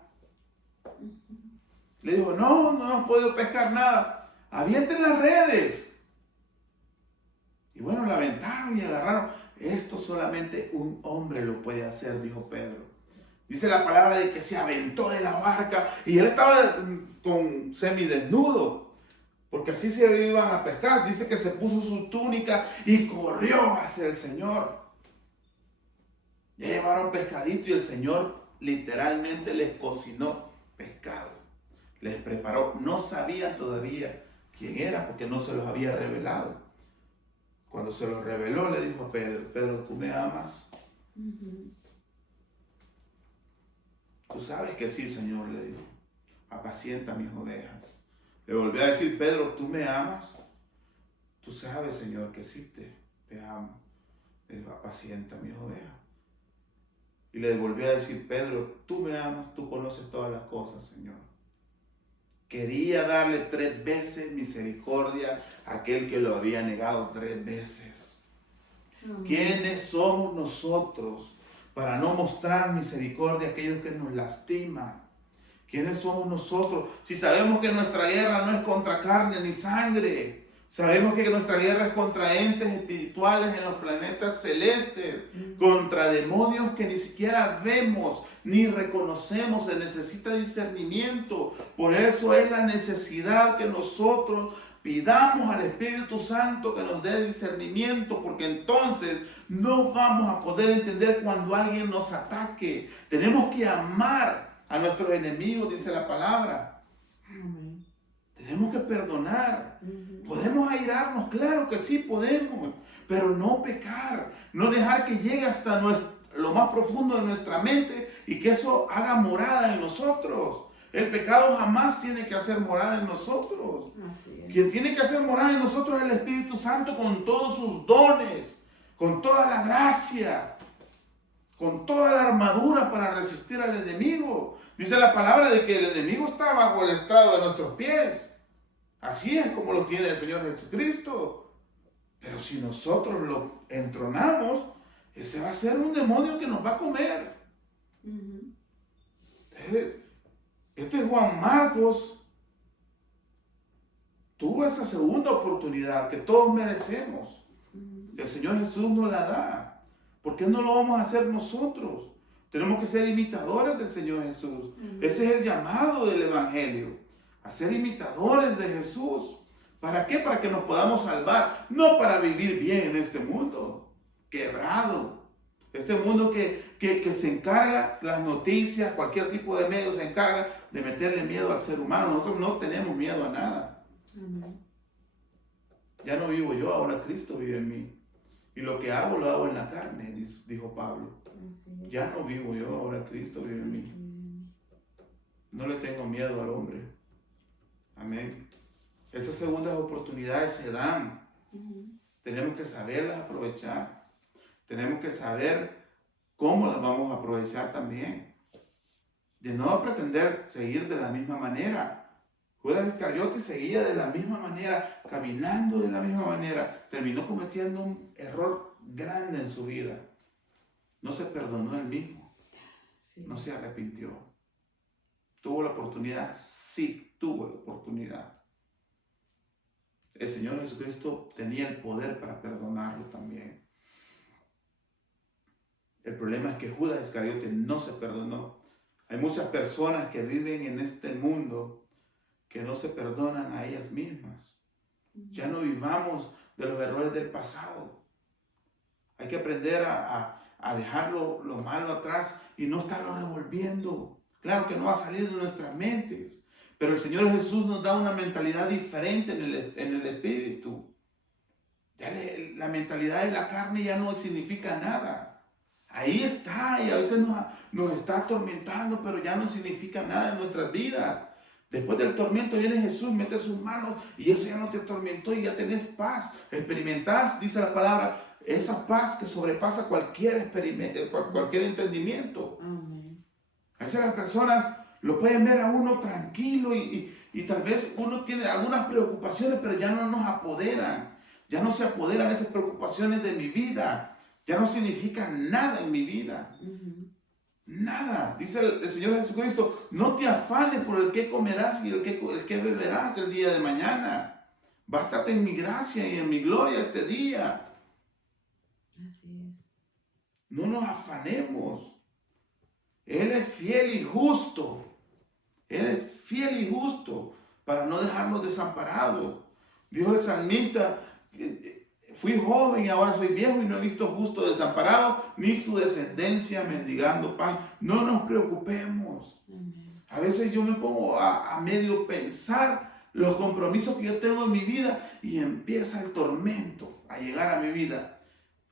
Le dijo, no hemos podido pescar nada. Avienten las redes. Y bueno, la aventaron y agarraron. Esto solamente un hombre lo puede hacer, dijo Pedro. Dice la palabra de que se aventó de la barca y él estaba con semidesnudo, porque así se iban a pescar. Dice que se puso su túnica y corrió hacia el Señor. Ya llevaron pescadito y el Señor literalmente les cocinó pescado. Les preparó. No sabían todavía quién era porque no se los había revelado. Cuando se lo reveló, le dijo a Pedro, Pedro, ¿tú me amas? Tú sabes que sí, Señor, le dijo. Apacienta mis ovejas. Le volvió a decir, Pedro, ¿tú me amas? Tú sabes, Señor, que sí te amo. Le dijo, apacienta mis ovejas. Y le volvió a decir, Pedro, tú me amas, tú conoces todas las cosas, Señor. Quería darle 3 veces misericordia a aquel que lo había negado 3 veces. ¿Quiénes somos nosotros para no mostrar misericordia a aquellos que nos lastiman? ¿Quiénes somos nosotros? Si sabemos que nuestra guerra no es contra carne ni sangre. Sabemos que nuestra guerra es contra entes espirituales en los planetas celestes, contra demonios que ni siquiera vemos ni reconocemos. Se necesita discernimiento. Por eso es la necesidad que nosotros Pidamos al Espíritu Santo que nos dé discernimiento, porque entonces no vamos a poder entender cuando alguien nos ataque. Tenemos que amar a nuestros enemigos, dice la palabra. Amén. Tenemos que perdonar. Ujú. Podemos airarnos, claro que sí podemos, pero no pecar, no dejar que llegue hasta lo más profundo de nuestra mente y que eso haga morada en nosotros. El pecado jamás tiene que hacer morada en nosotros. Así es. Quien tiene que hacer morada en nosotros es el Espíritu Santo con todos sus dones, con toda la gracia, con toda la armadura para resistir al enemigo. Dice la palabra de que el enemigo está bajo el estrado de nuestros pies. Así es como lo tiene el Señor Jesucristo. Pero si nosotros lo entronamos, ese va a ser un demonio que nos va a comer. Ujú. Este Juan Marcos tuvo esa segunda oportunidad que todos merecemos. Ujú. El Señor Jesús nos la da. ¿Por qué no lo vamos a hacer nosotros? Tenemos que ser imitadores del Señor Jesús. Ese es el llamado del Evangelio. A ser imitadores de Jesús. ¿Para qué? Para que nos podamos salvar. No para vivir bien en este mundo quebrado. Este mundo que se encarga, las noticias, cualquier tipo de medio se encarga de meterle miedo al ser humano. Nosotros no tenemos miedo a nada. Amén. Ya no vivo yo, ahora Cristo vive en mí. Y lo que hago, lo hago en la carne, dijo Pablo. Así es. Ya no vivo yo, ahora Cristo vive en mí. No le tengo miedo al hombre. Amén. Esas segundas oportunidades se dan. Ujú. Tenemos que saberlas aprovechar. Tenemos que saber cómo las vamos a aprovechar también. De no pretender seguir de la misma manera. Judas Iscariote seguía de la misma manera, caminando de la misma manera. Terminó cometiendo un error grande en su vida. No se perdonó él mismo. Sí. No se arrepintió. ¿Tuvo la oportunidad? Sí, tuvo la oportunidad. El Señor Jesucristo tenía el poder para perdonarlo también. El problema es que Judas Iscariote no se perdonó. Hay muchas personas que viven en este mundo que no se perdonan a ellas mismas. Ya no vivamos de los errores del pasado. Hay que aprender a dejar lo malo atrás y no estarlo revolviendo. Claro que no va a salir de nuestras mentes, pero el Señor Jesús nos da una mentalidad diferente en el espíritu. Ya la mentalidad de la carne ya no significa nada. Ahí está y a veces nos está atormentando, pero ya no significa nada en nuestras vidas. Después del tormento viene Jesús, mete sus manos y eso ya no te atormentó y ya tenés paz. Experimentás, dice la palabra, esa paz que sobrepasa cualquier entendimiento. Amén. A veces las personas lo pueden ver a uno tranquilo y tal vez uno tiene algunas preocupaciones, pero ya no nos apoderan. Ya no se apoderan esas preocupaciones de mi vida. Ya no significan nada en mi vida. Ujú. Nada. Dice el Señor Jesucristo, no te afanes por el que comerás y el que beberás el día de mañana. Bástate en mi gracia y en mi gloria este día. Así es. No nos afanemos. Él es fiel y justo. Él es fiel y justo para no dejarnos desamparados. Dijo el salmista, fui joven y ahora soy viejo y no he visto justo desamparado, ni su descendencia mendigando pan. No nos preocupemos. Amén. A veces yo me pongo a medio pensar los compromisos que yo tengo en mi vida y empieza el tormento a llegar a mi vida.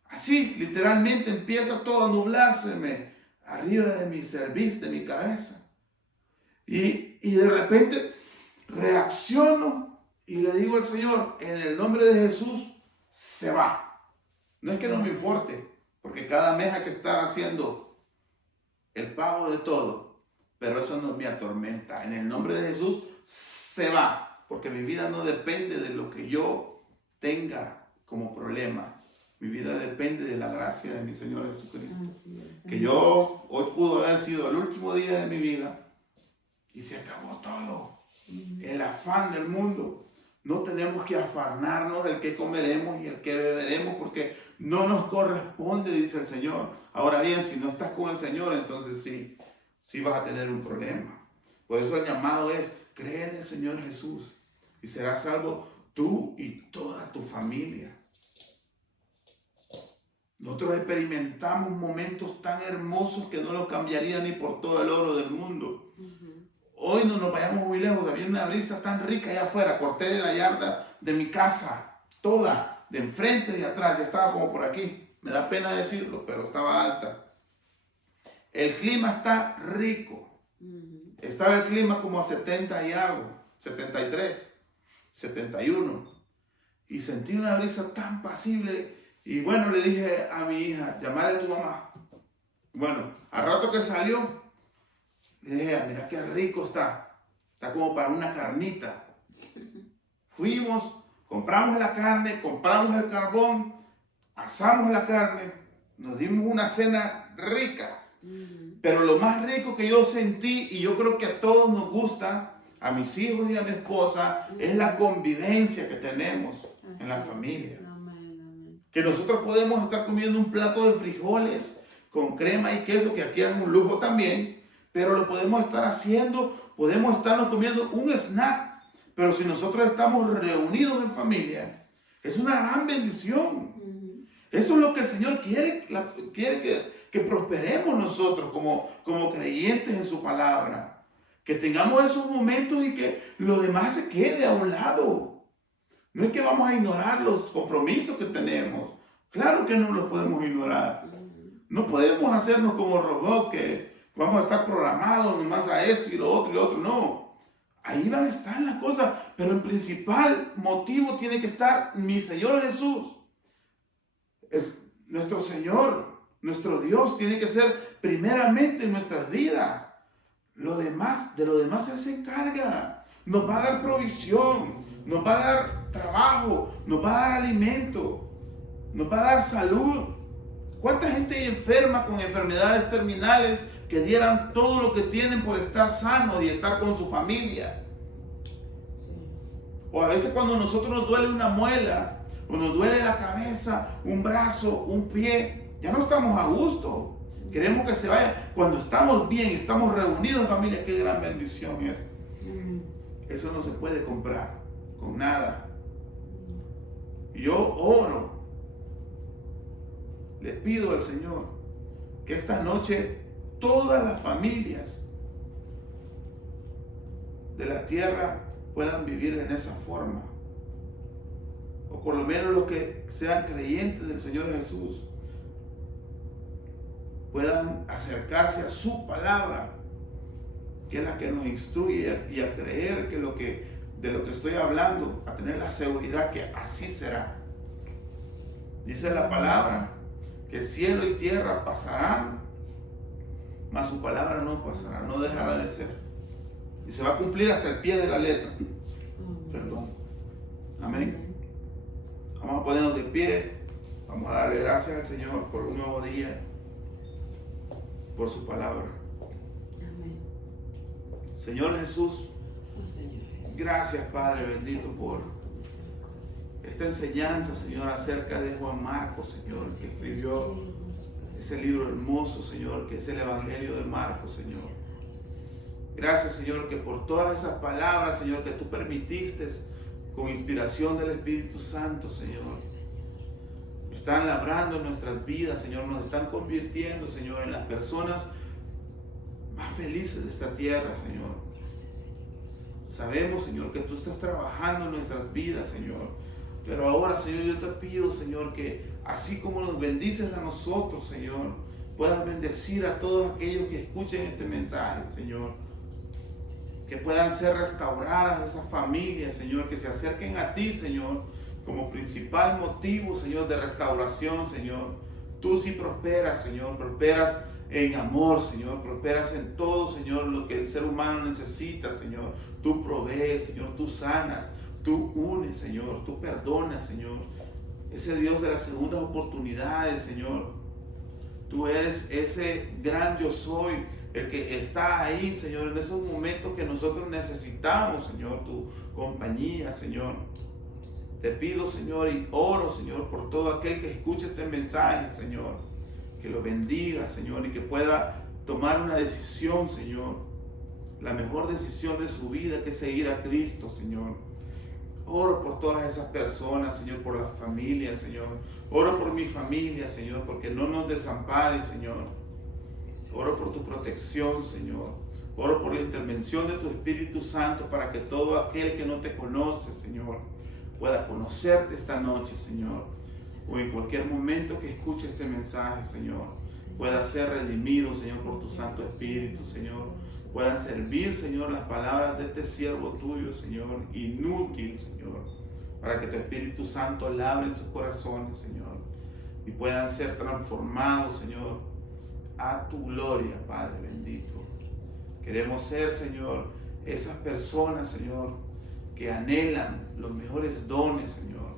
Así, literalmente empieza todo a nublárseme arriba de mi cerviz, de mi cabeza. Y de repente reacciono y le digo al Señor, en el nombre de Jesús, se va. No es que no me importe, porque cada mes hay que estar haciendo el pago de todo, pero eso no me atormenta. En el nombre de Jesús se va, porque mi vida no depende de lo que yo tenga como problema. Mi vida depende de la gracia de mi Señor Jesucristo. Así es. Que yo hoy pudo haber sido el último día de mi vida y se acabó todo. El afán del mundo. No tenemos que afanarnos el que comeremos y el que beberemos porque no nos corresponde, dice el Señor. Ahora bien, si no estás con el Señor, entonces sí vas a tener un problema. Por eso el llamado es, cree en el Señor Jesús y serás salvo tú y toda tu familia. Nosotros experimentamos momentos tan hermosos que no los cambiaría ni por todo el oro del mundo. Hoy no nos vayamos muy lejos, había una brisa tan rica allá afuera, corté de la yarda de mi casa, toda, de enfrente y de atrás, ya estaba como por aquí, me da pena decirlo, pero estaba alta. El clima está rico, estaba el clima como a 70 y algo, 73, 71, y sentí una brisa tan pasible. Y bueno, le dije a mi hija, llamarle a tu mamá. Bueno, al rato que salió, le dije, mira qué rico está. Está como para una carnita. Fuimos, compramos la carne, compramos el carbón, asamos la carne, nos dimos una cena rica. Pero lo más rico que yo sentí, y yo creo que a todos nos gusta, a mis hijos y a mi esposa, es la convivencia que tenemos en la familia. Que nosotros podemos estar comiendo un plato de frijoles con crema y queso, que aquí es un lujo también, pero lo podemos estar haciendo, podemos estarnos comiendo un snack, pero si nosotros estamos reunidos en familia, es una gran bendición. Eso es lo que el Señor quiere que prosperemos nosotros como creyentes en su palabra, que tengamos esos momentos y que lo demás se quede a un lado. No es que vamos a ignorar los compromisos que tenemos. Claro que no los podemos ignorar. No podemos hacernos como robots que vamos a estar programados nomás a esto y lo otro y lo otro. No. Ahí van a estar las cosas. Pero el principal motivo tiene que estar mi Señor Jesús. Es nuestro Señor, nuestro Dios tiene que ser primeramente en nuestras vidas. De lo demás Él se encarga. Nos va a dar provisión. Nos va a dar trabajo, nos va a dar alimento, nos va a dar salud. ¿Cuánta gente hay enferma con enfermedades terminales que dieran todo lo que tienen por estar sanos y estar con su familia? O a veces cuando a nosotros nos duele una muela, o nos duele la cabeza, un brazo, un pie, ya no estamos a gusto. Queremos que se vaya. Cuando estamos bien, estamos reunidos en familia, qué gran bendición es. Eso no se puede comprar con nada. Yo oro, le pido al Señor que esta noche todas las familias de la tierra puedan vivir en esa forma, o por lo menos los que sean creyentes del Señor Jesús puedan acercarse a su palabra, que es la que nos instruye, y a creer que de lo que estoy hablando, a tener la seguridad que así será. Dice la palabra que cielo y tierra pasarán, mas su palabra no pasará, no dejará de ser. Y se va a cumplir hasta el pie de la letra. Perdón. Amén. Vamos a ponernos de pie. Vamos a darle gracias al Señor por un nuevo día, por su palabra. Amén. Señor Jesús, gracias, Padre bendito, por esta enseñanza, Señor, acerca de Juan Marcos, Señor, que escribió ese libro hermoso, Señor, que es el Evangelio de Marcos, Señor. Gracias, Señor, que por todas esas palabras, Señor, que tú permitiste con inspiración del Espíritu Santo, Señor, están labrando en nuestras vidas, Señor, nos están convirtiendo, Señor, en las personas más felices de esta tierra, Señor. Sabemos, Señor, que tú estás trabajando en nuestras vidas, Señor. Pero ahora, Señor, yo te pido, Señor, que así como nos bendices a nosotros, Señor, puedas bendecir a todos aquellos que escuchen este mensaje, Señor. Que puedan ser restauradas esas familias, Señor, que se acerquen a ti, Señor, como principal motivo, Señor, de restauración, Señor. Tú sí prosperas, Señor, prosperas en amor, Señor, prosperas en todo, Señor, lo que el ser humano necesita, Señor. Tú provees, Señor, tú sanas, tú unes, Señor, tú perdonas, Señor. Ese Dios de las segundas oportunidades, Señor. Tú eres ese gran yo soy, el que está ahí, Señor, en esos momentos que nosotros necesitamos, Señor, tu compañía, Señor. Te pido, Señor, y oro, Señor, por todo aquel que escuche este mensaje, Señor. Que lo bendiga, Señor, y que pueda tomar una decisión, Señor. La mejor decisión de su vida, que es seguir a Cristo, Señor. Oro por todas esas personas, Señor, por las familias, Señor. Oro por mi familia, Señor, porque no nos desampares, Señor. Oro por tu protección, Señor. Oro por la intervención de tu Espíritu Santo para que todo aquel que no te conoce, Señor, pueda conocerte esta noche, Señor. O en cualquier momento que escuche este mensaje, Señor, pueda ser redimido, Señor, por tu Santo Espíritu, Señor. Puedan servir, Señor, las palabras de este siervo tuyo, Señor, inútil, Señor, para que tu Espíritu Santo labre en sus corazones, Señor, y puedan ser transformados, Señor, a tu gloria, Padre bendito. Queremos ser, Señor, esas personas, Señor, que anhelan los mejores dones, Señor.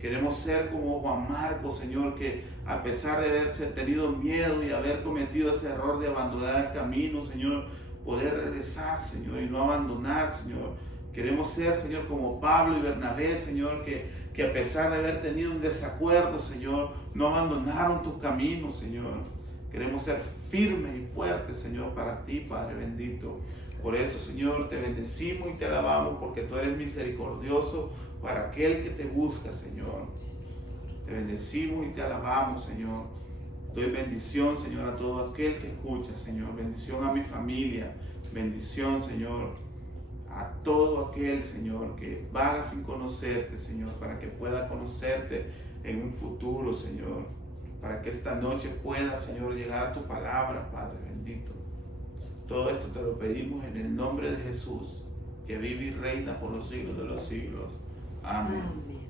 Queremos ser como Juan Marcos, Señor, que a pesar de haberse tenido miedo y haber cometido ese error de abandonar el camino, Señor, poder regresar, Señor, y no abandonar, Señor. Queremos ser, Señor, como Pablo y Bernabé, Señor, que a pesar de haber tenido un desacuerdo, Señor, no abandonaron tus caminos, Señor. Queremos ser firmes y fuertes, Señor, para ti, Padre bendito. Por eso, Señor, te bendecimos y te alabamos, porque tú eres misericordioso para aquel que te busca, Señor. Te bendecimos y te alabamos, Señor. Doy bendición, Señor, a todo aquel que escucha, Señor. Bendición a mi familia. Bendición, Señor, a todo aquel, Señor, que vaga sin conocerte, Señor, para que pueda conocerte en un futuro, Señor. Para que esta noche pueda, Señor, llegar a tu palabra, Padre bendito. Todo esto te lo pedimos en el nombre de Jesús, que vive y reina por los siglos de los siglos. Amén. Amén.